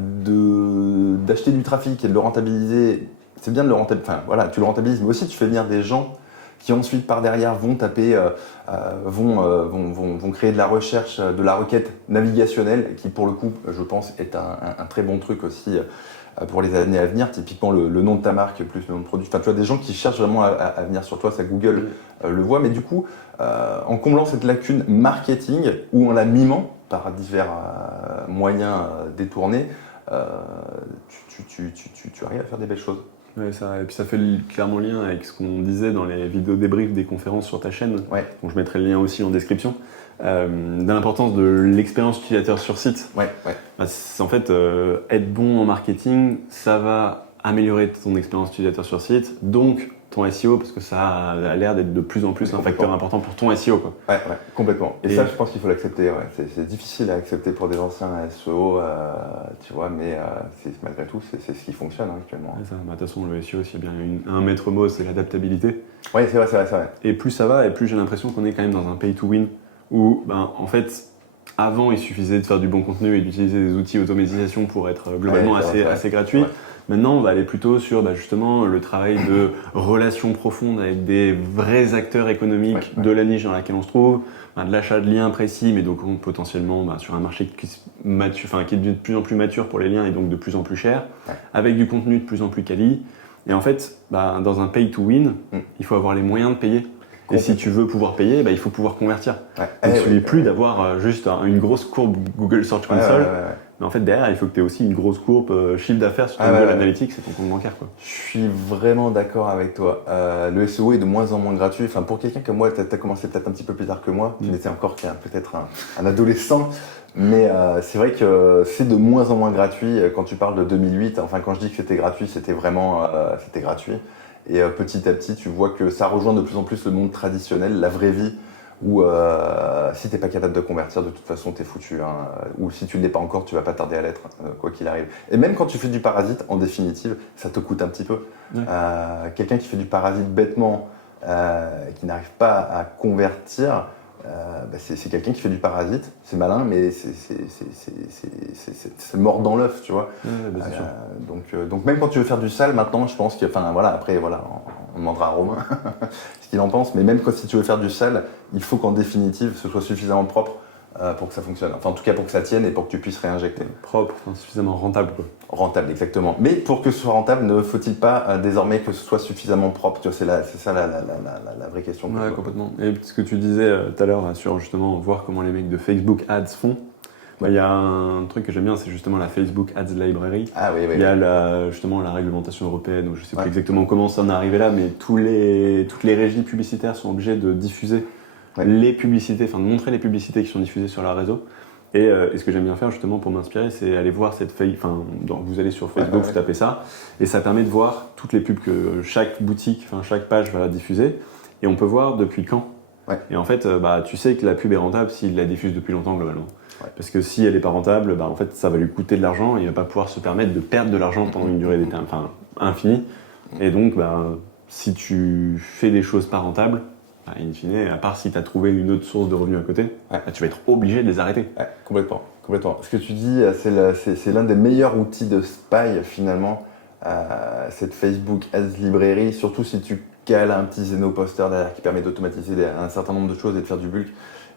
d'acheter du trafic et de le rentabiliser. C'est bien de le rentabiliser. Enfin, voilà, tu le rentabilises, mais aussi tu fais venir des gens qui ensuite par derrière vont taper, vont créer de la recherche, de la requête navigationnelle, qui pour le coup, je pense, est un très bon truc aussi pour les années à venir. Typiquement le nom de ta marque plus le nom de produit. Enfin, tu vois, des gens qui cherchent vraiment à venir sur toi, ça Google le voit, mais du coup, en comblant cette lacune marketing ou en la mimant par divers moyens détournés, tu arrives à faire des belles choses. Ouais, et puis ça fait clairement lien avec ce qu'on disait dans les vidéos débrief des conférences sur ta chaîne, donc je mettrai le lien aussi en description, de l'importance de l'expérience utilisateur sur site. Bah, en fait, être bon en marketing, ça va améliorer ton expérience utilisateur sur site, donc ton SEO, parce que ça a l'air d'être de plus en plus un facteur important pour ton SEO, quoi. Ouais, complètement. Et ça, je pense qu'il faut l'accepter. Ouais. C'est difficile à accepter pour des anciens SEO, tu vois, mais malgré tout, c'est ce qui fonctionne actuellement. De toute façon, le SEO, s'il y a bien un maître mot, c'est l'adaptabilité. Oui, c'est vrai. Et plus ça va, et plus j'ai l'impression qu'on est quand même dans un pay-to-win, où, en fait, avant, il suffisait de faire du bon contenu et d'utiliser des outils d'automatisation pour être globalement assez gratuit. Maintenant, on va aller plutôt sur justement le travail de relations profondes avec des vrais acteurs économiques de la niche dans laquelle on se trouve, de l'achat de liens précis, mais donc potentiellement sur un marché qui est de plus en plus mature pour les liens et donc de plus en plus cher, avec du contenu de plus en plus quali. Et en fait, dans un pay-to-win, il faut avoir les moyens de payer. Et si tu veux pouvoir payer, il faut pouvoir convertir. Donc il ne suffit plus d'avoir juste une grosse courbe Google Search Console. Mais en fait, derrière, il faut que tu aies aussi une grosse courbe chiffre d'affaires sur ton Google Analytics et ton compte bancaire, quoi. Je suis vraiment d'accord avec toi. Le SEO est de moins en moins gratuit. Enfin, pour quelqu'un comme moi, tu as commencé peut-être un petit peu plus tard que moi. Tu étais encore peut-être un adolescent. Mais c'est vrai que c'est de moins en moins gratuit. Quand tu parles de 2008, enfin, quand je dis que c'était gratuit, c'était vraiment c'était gratuit. Et petit à petit, tu vois que ça rejoint de plus en plus le monde traditionnel, la vraie vie, où si tu n'es pas capable de convertir, de toute façon, tu es foutu. Hein. Ou si tu ne l'es pas encore, tu ne vas pas tarder à l'être, quoi qu'il arrive. Et même quand tu fais du parasite, en définitive, ça te coûte un petit peu. Quelqu'un qui fait du parasite bêtement, qui n'arrive pas à convertir, c'est quelqu'un qui fait du parasite. C'est malin, mais c'est mort dans l'œuf, tu vois. Donc même quand tu veux faire du sale, maintenant, je pense que, après, on demandera à Romain ce qu'il en pense, mais même si tu veux faire du sale, il faut qu'en définitive, ce soit suffisamment propre pour que ça fonctionne. Enfin, en tout cas, pour que ça tienne et pour que tu puisses réinjecter. Propre, suffisamment rentable, quoi. Rentable, exactement. Mais pour que ce soit rentable, ne faut-il pas désormais que ce soit suffisamment propre? Tu vois, c'est ça la vraie question. Ouais, complètement. Et ce que tu disais tout à l'heure sur justement voir comment les mecs de Facebook Ads font, il y a un truc que j'aime bien, c'est justement la Facebook Ads Library. Il y a justement la réglementation européenne, où je ne sais plus exactement comment ça en est arrivé là, mais toutes les régies publicitaires sont obligées de diffuser les publicités, de montrer les publicités qui sont diffusées sur leur réseau. Et ce que j'aime bien faire justement pour m'inspirer, c'est aller voir vous allez sur Facebook, vous tapez ça, et ça permet de voir toutes les pubs que chaque boutique, chaque page va diffuser, et on peut voir depuis quand. Et en fait, tu sais que la pub est rentable s'il la diffuse depuis longtemps globalement. Parce que si elle n'est pas rentable, en fait, ça va lui coûter de l'argent, et il ne va pas pouvoir se permettre de perdre de l'argent pendant une durée infinie. Et donc, si tu fais des choses pas rentables, in fine, à part si tu as trouvé une autre source de revenus à côté, tu vas être obligé de les arrêter. Complètement. Ce que tu dis, c'est l'un des meilleurs outils de spy finalement, cette Facebook Ads Library, surtout si tu cales un petit Zeno poster derrière qui permet d'automatiser un certain nombre de choses et de faire du bulk.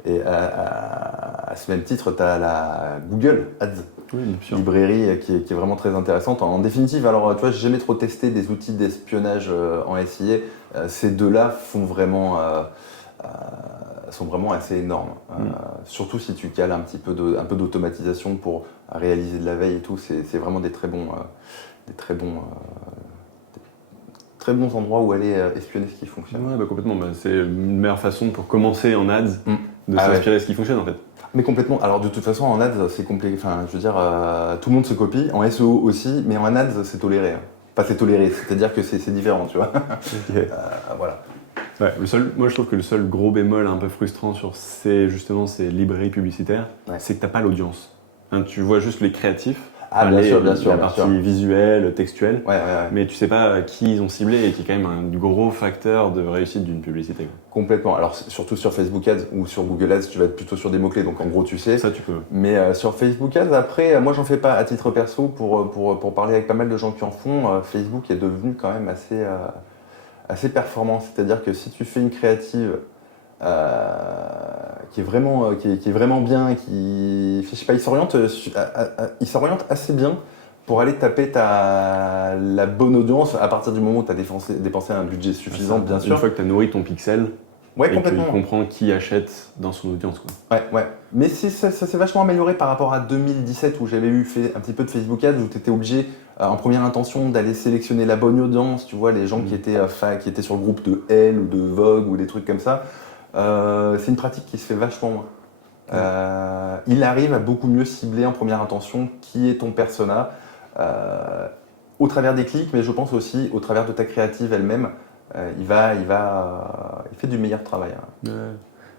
Et à ce même titre, tu as la Google Ads Library qui est vraiment très intéressante. En définitive, alors tu vois, j'ai jamais trop testé des outils d'espionnage en SIA. Ces deux-là sont vraiment assez énormes. Surtout si tu cales un peu d'automatisation pour réaliser de la veille et tout, c'est vraiment des très bons endroits où aller espionner ce qui fonctionne. Ouais, complètement. C'est une meilleure façon pour commencer en ads de s'inspirer de ce qui fonctionne en fait. Mais complètement. Alors de toute façon en ads c'est compliqué. Enfin, je veux dire, tout le monde se copie. En SEO aussi, mais en ads c'est toléré. Enfin, c'est toléré. C'est-à-dire que c'est différent, tu vois. Okay. Voilà. Ouais, moi je trouve que le seul gros bémol un peu frustrant sur ces librairies publicitaires, Ouais. c'est que t'as pas l'audience. Hein, tu vois juste les créatifs, Ah, bien sûr, bien sûr, la bien partie sûr. visuelle, textuelle, Ouais. mais tu sais pas qui ils ont ciblé et qui est quand même un gros facteur de réussite d'une publicité. Quoi. Complètement. Alors, surtout sur Facebook Ads ou sur Google Ads, tu vas être plutôt sur des mots-clés, donc en gros, tu sais. Ça, tu peux. Mais sur Facebook Ads, après, moi, j'en fais pas à titre perso pour parler avec pas mal de gens qui en font. Facebook est devenu quand même assez performant. C'est-à-dire que si tu fais une créative qui est vraiment bien, je sais pas, il s'oriente assez bien pour aller taper la bonne audience à partir du moment où tu as dépensé un budget suffisant, bien sûr. Une fois que tu as nourri ton pixel, Ouais, et complètement. qu'il comprend qui achète dans son audience. Quoi. Ouais. Mais ça s'est vachement amélioré par rapport à 2017 où j'avais fait un petit peu de Facebook Ads où tu étais obligé en première intention d'aller sélectionner la bonne audience, tu vois, les gens qui étaient sur le groupe de Elle ou de Vogue ou des trucs comme ça. C'est une pratique qui se fait vachement moins. Il arrive à beaucoup mieux cibler en première intention qui est ton persona au travers des clics, mais je pense aussi au travers de ta créative elle-même. Il fait du meilleur travail. Ouais.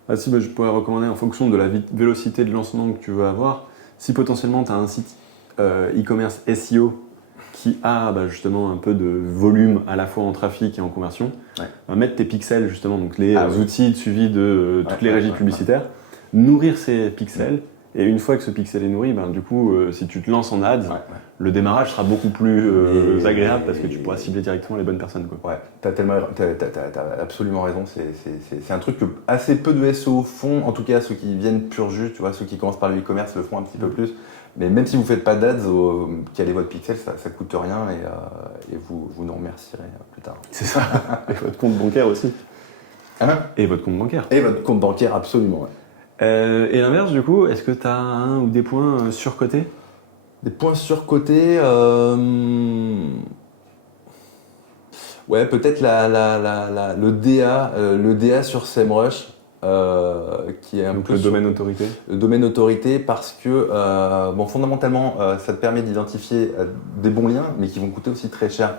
Ah, si, je pourrais recommander en fonction de la vélocité de lancement que tu veux avoir, si potentiellement tu as un site e-commerce SEO qui a justement un peu de volume à la fois en trafic et en conversion, mettre tes pixels justement, donc les outils de suivi de toutes les régies publicitaires, nourrir ces pixels, et une fois que ce pixel est nourri, du coup, si tu te lances en ads, le démarrage sera beaucoup plus agréable parce que tu pourras cibler directement les bonnes personnes. Quoi. Ouais, t'as absolument raison. C'est un truc que assez peu de SEO font, en tout cas ceux qui viennent pur jus, tu vois, ceux qui commencent par le e-commerce le font un petit peu plus. Mais même si vous ne faites pas d'ads, calez votre pixel, ça ne coûte rien et vous nous remercierez plus tard. C'est ça. Et votre compte bancaire aussi. Et votre compte bancaire. Et votre compte bancaire, absolument. Ouais. Et l'inverse, du coup, est-ce que tu as un ou des points surcotés ? Des points surcotés Ouais, peut-être le DA sur SEMrush. Qui est un peu le domaine autorité. Le domaine autorité parce que fondamentalement ça te permet d'identifier des bons liens mais qui vont coûter aussi très cher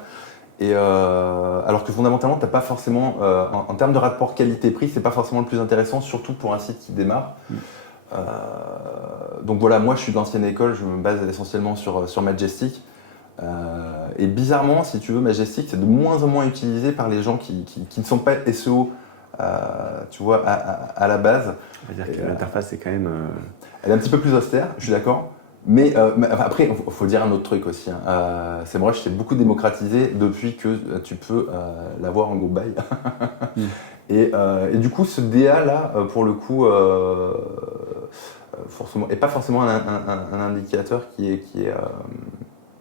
et alors que fondamentalement t'as pas forcément en termes de rapport qualité-prix c'est pas forcément le plus intéressant surtout pour un site qui démarre. Donc voilà, moi je suis d'ancienne école, je me base essentiellement sur Majestic. Et bizarrement, si tu veux, Majestic c'est de moins en moins utilisé par les gens qui ne sont pas SEO. Tu vois, à la base. C'est-à-dire que l'interface est quand même. Elle est un petit peu plus austère, je suis d'accord. Mais après, il faut dire un autre truc aussi. SEMrush s'est beaucoup démocratisé depuis que tu peux l'avoir en go buy. Et du coup, ce DA là, pour le coup, forcément, est pas forcément un indicateur qui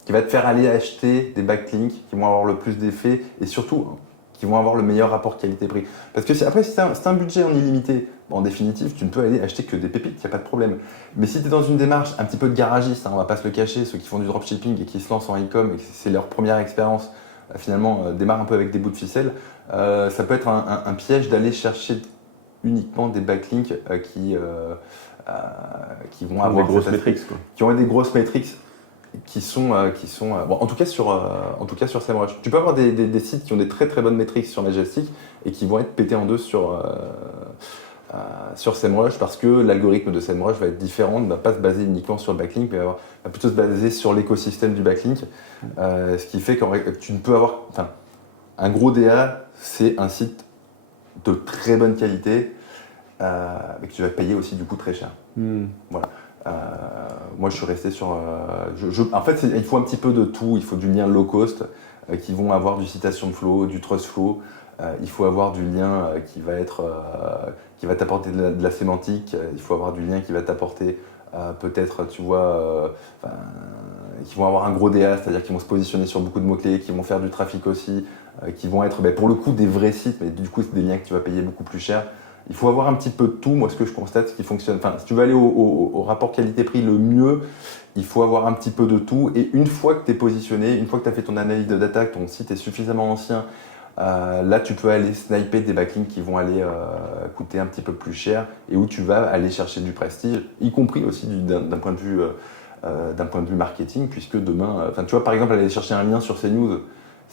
va te faire aller acheter des backlinks qui vont avoir le plus d'effet et surtout qui vont avoir le meilleur rapport qualité-prix. Parce que si c'est un budget en illimité, en définitive, tu ne peux aller acheter que des pépites, il n'y a pas de problème. Mais si tu es dans une démarche un petit peu de garagiste, on va pas se le cacher, ceux qui font du dropshipping et qui se lancent en e-com et que c'est leur première expérience, finalement, démarrent un peu avec des bouts de ficelle, ça peut être un piège d'aller chercher uniquement des backlinks qui vont avoir des grosses métriques. Qui ont des grosses métriques. Qui sont en tout cas sur SEMrush. Tu peux avoir des sites qui ont des très très bonnes métriques sur Majestic et qui vont être pétés en deux sur SEMrush parce que l'algorithme de SEMrush va être différent, ne va pas se baser uniquement sur le backlink, mais va plutôt se baser sur l'écosystème du backlink. Ce qui fait que tu ne peux avoir... un gros DA, c'est un site de très bonne qualité mais que tu vas payer aussi du coup très cher. Voilà. Moi, je suis resté sur. En fait, il faut un petit peu de tout. Il faut du lien low cost qui vont avoir du citation flow, du trust flow. Il faut avoir du lien qui va t'apporter de la sémantique. Il faut avoir du lien qui va t'apporter peut-être, tu vois, qui vont avoir un gros DA, c'est-à-dire qu'ils vont se positionner sur beaucoup de mots-clés, qui vont faire du trafic aussi, qui vont être pour le coup des vrais sites, mais du coup, c'est des liens que tu vas payer beaucoup plus cher. Il faut avoir un petit peu de tout. Moi, ce que je constate, ce qui fonctionne, si tu veux aller au rapport qualité-prix le mieux, il faut avoir un petit peu de tout. Et une fois que tu es positionné, une fois que tu as fait ton analyse de data, que ton site est suffisamment ancien, là, tu peux aller sniper des backlinks qui vont aller coûter un petit peu plus cher et où tu vas aller chercher du prestige, y compris aussi d'un point de vue marketing, puisque demain, tu vois, par exemple, aller chercher un lien sur CNews,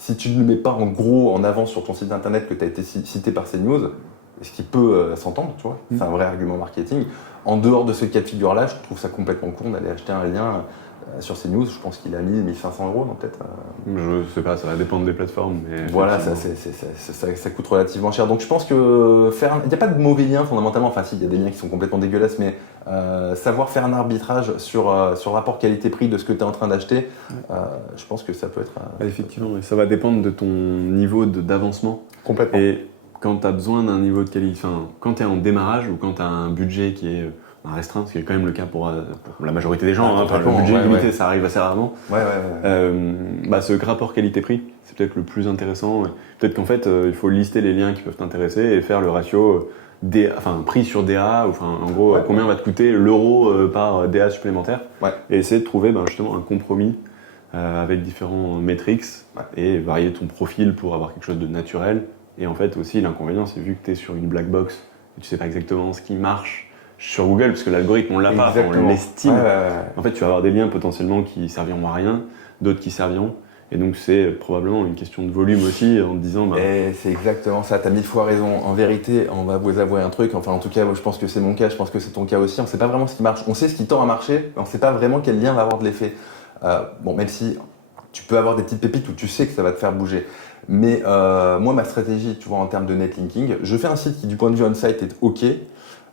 si tu ne le mets pas en gros en avant sur ton site internet que tu as été cité par CNews, ce qui peut s'entendre, tu vois, c'est un vrai argument marketing. En dehors de ce cas de figure-là, je trouve ça complètement con d'aller acheter un lien sur CNews. Je pense qu'il a mis 1500 euros, non, peut-être. Je sais pas, ça va dépendre des plateformes. Mais voilà, ça coûte relativement cher. Donc je pense que il n'y a pas de mauvais liens fondamentalement. Enfin, si, il y a des liens qui sont complètement dégueulasses, mais savoir faire un arbitrage sur le rapport qualité-prix de ce que tu es en train d'acheter, je pense que ça peut être. Effectivement, ça va dépendre de ton niveau d'avancement. Complètement. Et quand tu as besoin d'un niveau de qualité, enfin, quand tu es en démarrage ou quand tu as un budget qui est restreint, ce qui est quand même le cas pour la majorité des gens, le budget limité, ça arrive assez rarement. Ce rapport qualité-prix, c'est peut-être le plus intéressant. Peut-être qu'en fait, il faut lister les liens qui peuvent t'intéresser et faire le ratio prix sur DA, en gros, combien va te coûter l'euro par DA supplémentaire, et essayer de trouver justement un compromis avec différents metrics et varier ton profil pour avoir quelque chose de naturel. Et en fait aussi l'inconvénient, c'est vu que tu es sur une black box et tu sais pas exactement ce qui marche sur Google, parce que l'algorithme on l'a pas, on l'estime. En fait tu vas avoir des liens potentiellement qui serviront à rien, d'autres qui serviront. Et donc c'est probablement une question de volume aussi, en te disant... Et c'est exactement ça, t'as 1000 fois raison. En vérité, on va vous avouer un truc, enfin en tout cas je pense que c'est mon cas, je pense que c'est ton cas aussi, on sait pas vraiment ce qui marche. On sait ce qui tend à marcher, mais on sait pas vraiment quel lien va avoir de l'effet. Même si tu peux avoir des petites pépites où tu sais que ça va te faire bouger. Mais moi, ma stratégie, tu vois, en termes de netlinking, je fais un site qui, du point de vue on-site, est OK,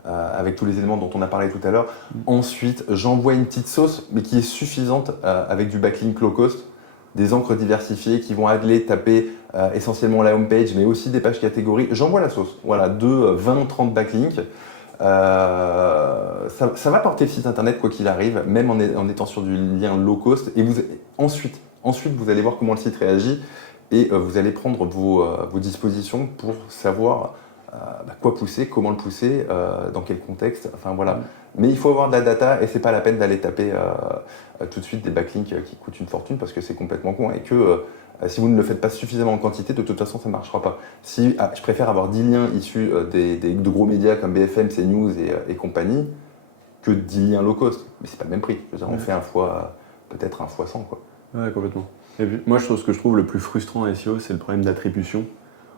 avec tous les éléments dont on a parlé tout à l'heure. Ensuite, j'envoie une petite sauce, mais qui est suffisante, avec du backlink low cost, des encres diversifiées qui vont aller taper essentiellement la homepage, mais aussi des pages catégories. J'envoie la sauce, voilà, de 20-30 backlinks. Ça va porter le site internet quoi qu'il arrive, même en étant sur du lien low cost. Et ensuite, vous allez voir comment le site réagit. Et vous allez prendre vos dispositions pour savoir quoi pousser, comment le pousser, dans quel contexte. Enfin voilà. Mais il faut avoir de la data et c'est pas la peine d'aller taper tout de suite des backlinks qui coûtent une fortune parce que c'est complètement con et que si vous ne le faites pas suffisamment en quantité, de toute façon ça ne marchera pas. Je préfère avoir 10 liens issus de gros médias comme BFM, CNews et compagnie que 10 liens low cost. Mais c'est pas le même prix. Je veux dire, on fait peut-être un fois 100 quoi. Ouais, complètement. Et puis, moi, ce que je trouve le plus frustrant en SEO, c'est le problème d'attribution.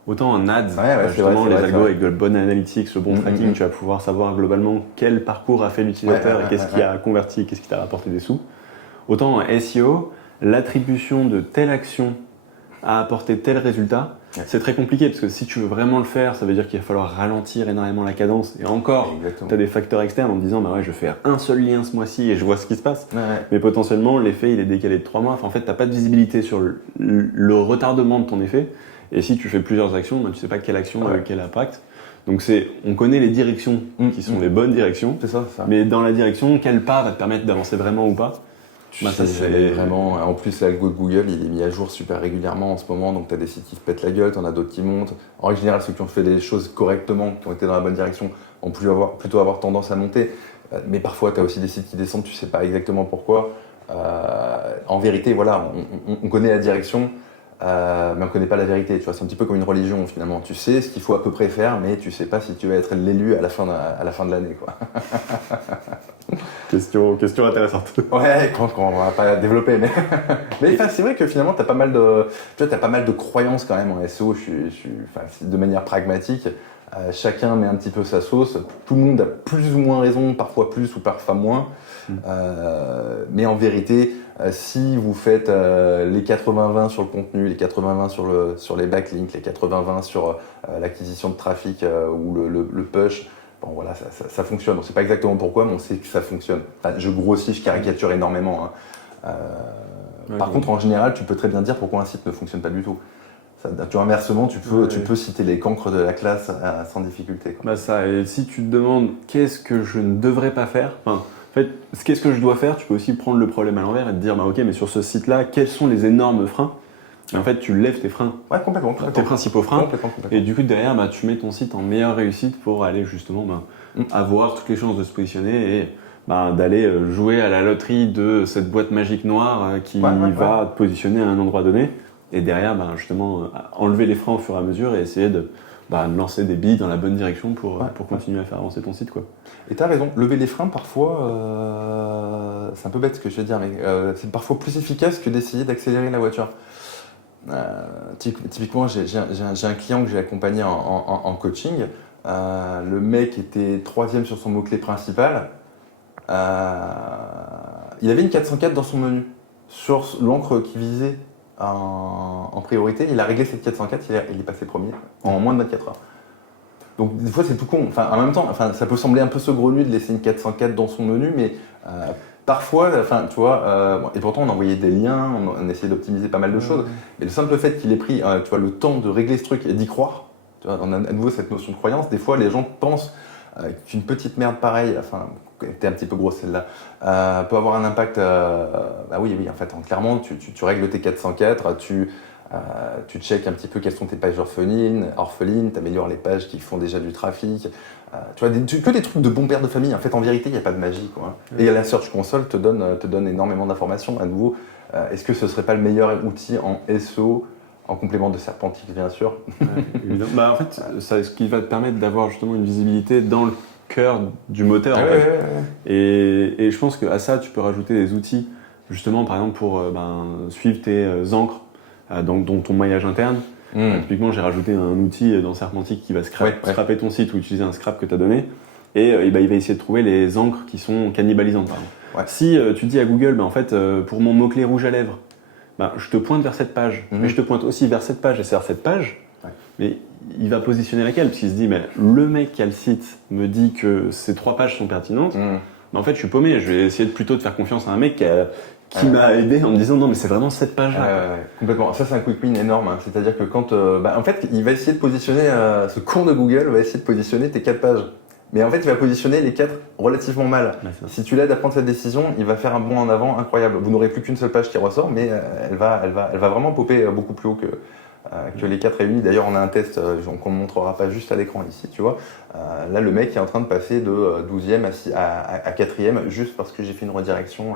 Autant en ads, justement, les algos avec le bon analytics, le bon tracking, tu vas pouvoir savoir globalement quel parcours a fait l'utilisateur et qu'est-ce qui a converti, qu'est-ce qui t'a rapporté des sous. Autant en SEO, l'attribution de telle action a apporté tel résultat, c'est très compliqué parce que si tu veux vraiment le faire, ça veut dire qu'il va falloir ralentir énormément la cadence. Et encore, tu as des facteurs externes en te disant je vais faire un seul lien ce mois-ci et je vois ce qui se passe. Mais potentiellement, l'effet il est décalé de 3 mois. Enfin, en fait, tu n'as pas de visibilité sur le retardement de ton effet. Et si tu fais plusieurs actions, tu ne sais pas quelle action a quel impact. Donc on connaît les directions qui sont les bonnes directions. C'est ça. Mais dans la direction, quel pas va te permettre d'avancer vraiment ou pas? Ça, c'est vraiment. En plus, l'algo de Google, il est mis à jour super régulièrement en ce moment. Donc, tu as des sites qui se pètent la gueule, tu en as d'autres qui montent. En règle générale, ceux qui ont fait des choses correctement, qui ont été dans la bonne direction, ont plutôt avoir tendance à monter. Mais parfois, tu as aussi des sites qui descendent, tu sais pas exactement pourquoi. En vérité, voilà, on connaît la direction, mais on ne connaît pas la vérité. Tu vois, c'est un petit peu comme une religion finalement. Tu sais ce qu'il faut à peu près faire, mais tu sais pas si tu vas être l'élu à la fin de l'année, quoi. Question intéressante. Ouais, qu'on va pas développer, mais c'est vrai que finalement t'as pas mal de croyances quand même en SEO. De manière pragmatique, chacun met un petit peu sa sauce. Tout le monde a plus ou moins raison, parfois plus ou parfois moins. Mais en vérité, si vous faites les 80-20 sur le contenu, les 80-20 sur les backlinks, les 80-20 sur l'acquisition de trafic ou le push. Bon voilà, ça fonctionne. On ne sait pas exactement pourquoi, mais on sait que ça fonctionne. Enfin, je grossis, je caricature énormément. Par contre, en général, tu peux très bien dire pourquoi un site ne fonctionne pas du tout. Tu vois, inversement, tu peux citer les cancres de la classe sans difficulté, quoi. Et si tu te demandes qu'est-ce que je ne devrais pas faire, en fait, qu'est-ce que je dois faire, tu peux aussi prendre le problème à l'envers et te dire, ok, mais sur ce site-là, quels sont les énormes freins? Et en fait, tu lèves tes freins, complètement. tes principaux freins, complètement. Et du coup, derrière, tu mets ton site en meilleure réussite pour aller justement avoir toutes les chances de se positionner et d'aller jouer à la loterie de cette boîte magique noire qui va te positionner à un endroit donné. Et derrière, justement, enlever les freins au fur et à mesure et essayer de lancer des billes dans la bonne direction pour continuer à faire avancer ton site, quoi. Et tu as raison, lever les freins, parfois, c'est un peu bête ce que je vais dire, mais c'est parfois plus efficace que d'essayer d'accélérer la voiture. Typiquement, j'ai un client que j'ai accompagné en coaching. Le mec était 3e sur son mot-clé principal. Il avait une 404 dans son menu. Sur l'encre qu'il visait en priorité, il a réglé cette 404, il est passé premier en moins de 24 heures. Donc des fois c'est tout con. Enfin, en même temps, ça peut sembler un peu saugrenu de laisser une 404 dans son menu, mais parfois, tu vois, et pourtant on envoyait des liens, on essayait d'optimiser pas mal de choses. Mais le simple fait qu'il ait pris tu vois, le temps de régler ce truc et d'y croire, tu vois, on a à nouveau cette notion de croyance. Des fois les gens pensent qu'une petite merde pareille, t'es un petit peu grosse celle-là, peut avoir un impact. Oui, en fait, clairement, tu règles tes 404, tu checkes un petit peu quelles sont tes pages orphelines, tu améliores les pages qui font déjà du trafic. Tu vois, que des trucs de bon père de famille. En fait, en vérité, il n'y a pas de magie, quoi. Et la Search Console te donne énormément d'informations. À nouveau, est-ce que ce ne serait pas le meilleur outil en SEO, en complément de Serpentix, bien sûr? Évidemment. En fait, ce qui va te permettre d'avoir justement une visibilité dans le cœur du moteur. Et je pense qu'à ça, tu peux rajouter des outils, justement, par exemple, pour suivre tes encres dans ton maillage interne. Typiquement, j'ai rajouté un outil dans Serpentix qui va scraper ton site ou utiliser un scrap que tu as donné. Et il va essayer de trouver les encres qui sont cannibalisantes. Par exemple. Si tu dis à Google, en fait, pour mon mot-clé rouge à lèvres, je te pointe vers cette page, mais je te pointe aussi vers cette page et vers cette page. Mais il va positionner laquelle? Parce qu'il se dit, mais le mec qui a le site me dit que ces 3 pages sont pertinentes. Mais en fait, je suis paumé. Je vais essayer plutôt de faire confiance à un mec qui m'a aidé en me disant non, mais c'est vraiment cette page-là. Complètement. Ça, c'est un quick win énorme. Hein. C'est-à-dire que quand, en fait, il va essayer de positionner, ce con de Google va essayer de positionner tes 4 pages. Mais en fait, il va positionner les 4 relativement mal. Si tu l'aides à prendre cette décision, il va faire un bond en avant incroyable. Vous n'aurez plus qu'une seule page qui ressort, mais elle va vraiment popper beaucoup plus haut que les 4 réunis. D'ailleurs, on a un test qu'on ne montrera pas juste à l'écran ici, tu vois. Là, le mec est en train de passer de 12e à 4e juste parce que j'ai fait une redirection.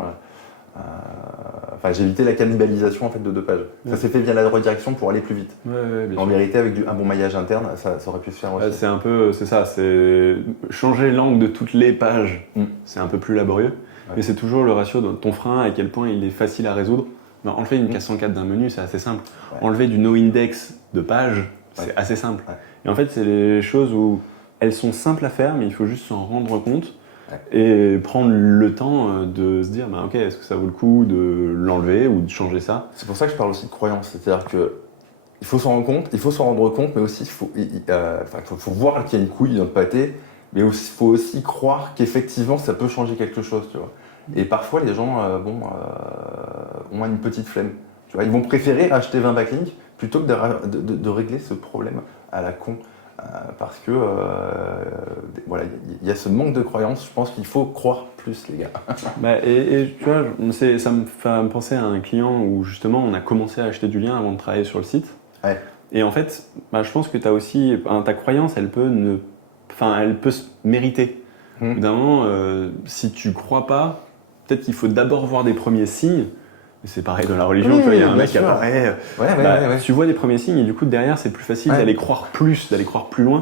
J'ai évité la cannibalisation en fait, de 2 pages. Ça s'est fait via la redirection pour aller plus vite. En vérité, avec un bon maillage interne, ça aurait pu se faire aussi. C'est changer l'angle de toutes les pages, c'est un peu plus laborieux. Mais c'est toujours le ratio de ton frein, à quel point il est facile à résoudre. Enlever une 404 d'un menu, c'est assez simple. Enlever du no-index de page, c'est assez simple. Et en fait, c'est les choses où elles sont simples à faire, mais il faut juste s'en rendre compte et prendre le temps de se dire ok, est-ce que ça vaut le coup de l'enlever ou de changer ça? C'est pour ça que je parle aussi de croyance. C'est-à-dire que il faut s'en rendre compte, mais aussi il faut voir qu'il y a une couille dans le pâté, mais il faut aussi croire qu'effectivement ça peut changer quelque chose, tu vois. Et parfois les gens ont une petite flemme. Tu vois, ils vont préférer acheter 20 backlinks plutôt que de régler ce problème à la con. Parce que il y a ce manque de croyance. Je pense qu'il faut croire plus, les gars. Et tu vois, ça me fait penser à un client où justement on a commencé à acheter du lien avant de travailler sur le site. Et en fait, je pense que ta croyance, elle peut se mériter. D'un moment, si tu crois pas, peut-être qu'il faut d'abord voir des premiers signes. C'est pareil dans la religion, il y a un mec qui apparaît. Tu vois des premiers signes et du coup derrière c'est plus facile d'aller croire plus, d'aller croire plus loin.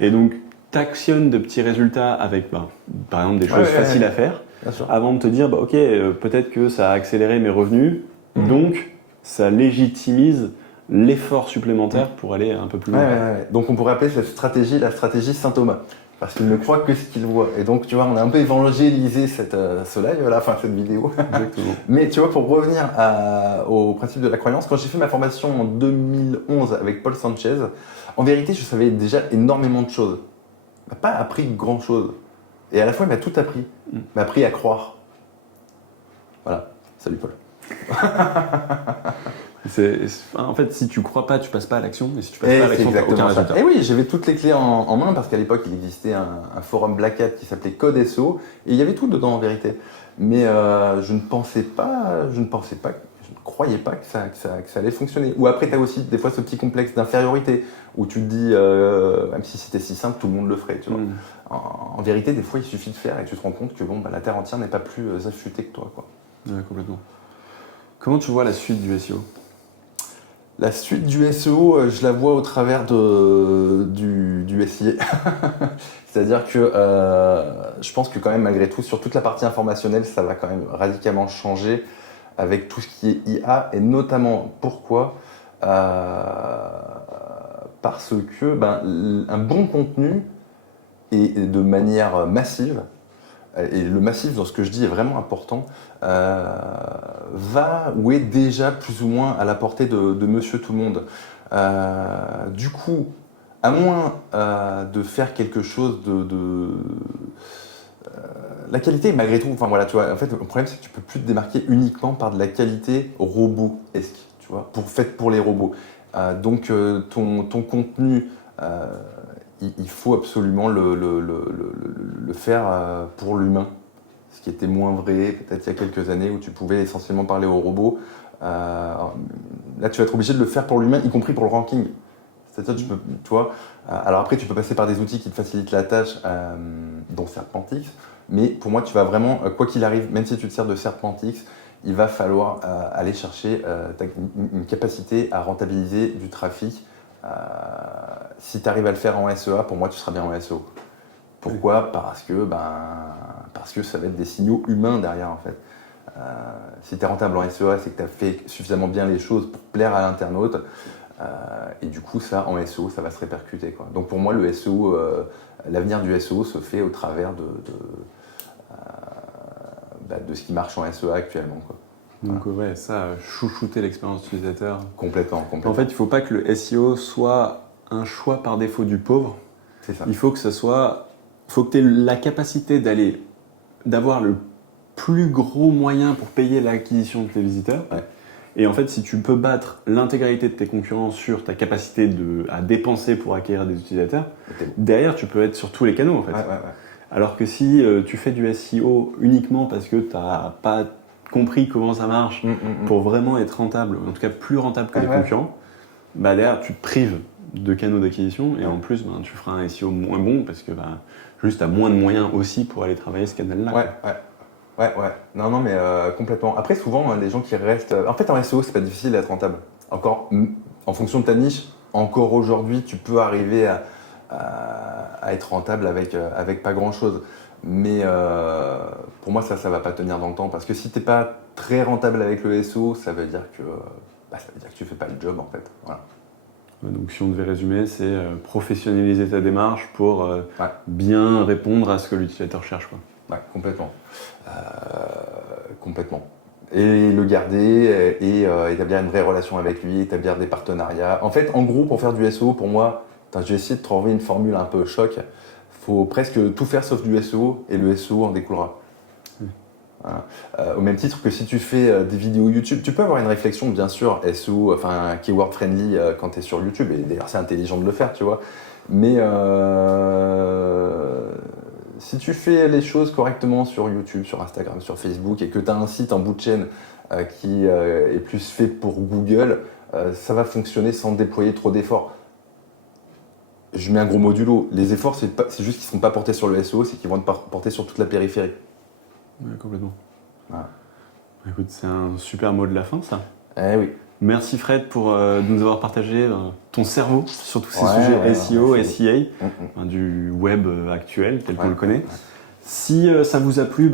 Et donc t'actionnes de petits résultats avec par exemple des choses faciles à faire avant de te dire ok, peut-être que ça a accéléré mes revenus, donc ça légitimise l'effort supplémentaire pour aller un peu plus loin. Donc on pourrait appeler cette stratégie la stratégie Saint Thomas. Parce qu'il ne croit que ce qu'il voit. Et donc, tu vois, on a un peu évangélisé ce live, cette vidéo. Exactement. Mais tu vois, pour revenir au principe de la croyance, quand j'ai fait ma formation en 2011 avec Paul Sanchez, en vérité, je savais déjà énormément de choses. Il m'a pas appris grand-chose. Et à la fois, il m'a tout appris. Il m'a appris à croire. Voilà. Salut Paul. En fait, si tu crois pas, tu passes pas à l'action, et si tu passes pas à l'action, tu n'as aucun résultat. Et oui, j'avais toutes les clés en main parce qu'à l'époque, il existait un forum Black Hat qui s'appelait Code SEO et il y avait tout dedans en vérité. Mais je ne croyais pas que ça allait fonctionner. Ou après, tu as aussi des fois ce petit complexe d'infériorité où tu te dis, même si c'était si simple, tout le monde le ferait. Tu vois. En vérité, des fois, il suffit de faire et tu te rends compte que la terre entière n'est pas plus affûtée que toi. Quoi. Ouais, complètement. Comment tu vois la suite du SEO ? La suite du SEO, je la vois au travers du SIA. C'est-à-dire que je pense que quand même, malgré tout, sur toute la partie informationnelle, ça va quand même radicalement changer avec tout ce qui est IA. Et notamment, pourquoi parce que un bon contenu et de manière massive, et le massif dans ce que je dis est vraiment important, va ou est déjà plus ou moins à la portée de monsieur tout le monde. Du coup, à moins de faire quelque chose la qualité, malgré tout, enfin voilà, tu vois, en fait, le problème c'est que tu peux plus te démarquer uniquement par de la qualité robot-esque, tu vois, faite pour les robots. Donc ton contenu, il faut absolument le faire pour l'humain. Ce qui était moins vrai peut-être il y a quelques années où tu pouvais essentiellement parler aux robots. Là, tu vas être obligé de le faire pour l'humain, y compris pour le ranking. C'est-à-dire, tu vois, alors après, tu peux passer par des outils qui te facilitent la tâche, dont Serpentix. Mais pour moi, tu vas vraiment, quoi qu'il arrive, même si tu te sers de Serpentix, il va falloir aller chercher une capacité à rentabiliser du trafic. Si tu arrives à le faire en SEA, pour moi, tu seras bien en SEO. Pourquoi ? Parce que ça va être des signaux humains derrière, en fait. Si tu es rentable en SEA, c'est que tu as fait suffisamment bien les choses pour plaire à l'internaute. Et du coup, ça, en SEO, ça va se répercuter, quoi. Donc pour moi, le SEO, l'avenir du SEO se fait au travers de ce qui marche en SEA actuellement, quoi. Donc ouais, ça, chouchouter l'expérience utilisateur. Complètement. En fait, il ne faut pas que le SEO soit un choix par défaut du pauvre. C'est ça. Il faut que tu aies la capacité d'avoir le plus gros moyen pour payer l'acquisition de tes visiteurs. Ouais. Et en fait, si tu peux battre l'intégralité de tes concurrents sur ta capacité à dépenser pour acquérir des utilisateurs, derrière, tu peux être sur tous les canaux, en fait. Ouais. Alors que si tu fais du SEO uniquement parce que tu n'as pas compris comment ça marche pour vraiment être rentable, en tout cas plus rentable que les concurrents, derrière, tu te prives de canaux d'acquisition et en plus, tu feras un SEO moins bon parce que juste tu as moins de moyens aussi pour aller travailler ce canal-là. Ouais. Non, mais complètement. Après, souvent, les gens qui restent. En fait, en SEO, c'est pas difficile d'être rentable. Encore, en fonction de ta niche, encore aujourd'hui, tu peux arriver à être rentable avec pas grand-chose. Mais pour moi, ça va pas tenir dans le temps. Parce que si t'es pas très rentable avec le SEO, ça veut dire que tu fais pas le job, en fait. Voilà. Donc si on devait résumer, c'est professionnaliser ta démarche pour bien répondre à ce que l'utilisateur cherche, quoi. Ouais, complètement. Complètement. Et le garder et établir une vraie relation avec lui, établir des partenariats. En fait, en gros, pour faire du SEO, pour moi, j'ai essayé de trouver une formule un peu choc. Il faut presque tout faire sauf du SEO et le SEO en découlera. Voilà. Au même titre que si tu fais des vidéos YouTube, tu peux avoir une réflexion, bien sûr, SEO, enfin keyword friendly quand tu es sur YouTube. Et d'ailleurs, c'est intelligent de le faire, tu vois. Mais si tu fais les choses correctement sur YouTube, sur Instagram, sur Facebook et que tu as un site en bout de chaîne qui est plus fait pour Google, ça va fonctionner sans déployer trop d'efforts. Je mets un gros modulo. Les efforts, c'est juste qu'ils ne seront pas portés sur le SEO, c'est qu'ils vont être portés sur toute la périphérie. Ouais, complètement. Voilà. Écoute, c'est un super mot de la fin, ça. Eh oui. Merci Fred pour nous avoir partagé ton cerveau sur tous ces sujets SEO, SEA, du web actuel tel qu'on le connaît. Si ça vous a plu,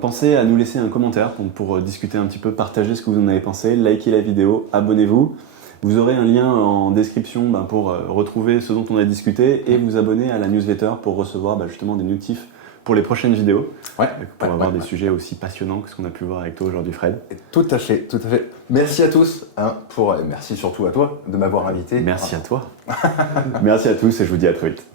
pensez à nous laisser un commentaire pour discuter un petit peu, partager ce que vous en avez pensé, likez la vidéo, abonnez-vous. Vous aurez un lien en description pour retrouver ce dont on a discuté et vous abonner à la newsletter pour recevoir justement des notifs pour les prochaines vidéos, pour avoir des sujets aussi passionnants que ce qu'on a pu voir avec toi aujourd'hui, Fred. Tout à fait. Merci à tous, merci surtout à toi de m'avoir invité. Merci à toi. Merci à tous et je vous dis à très vite.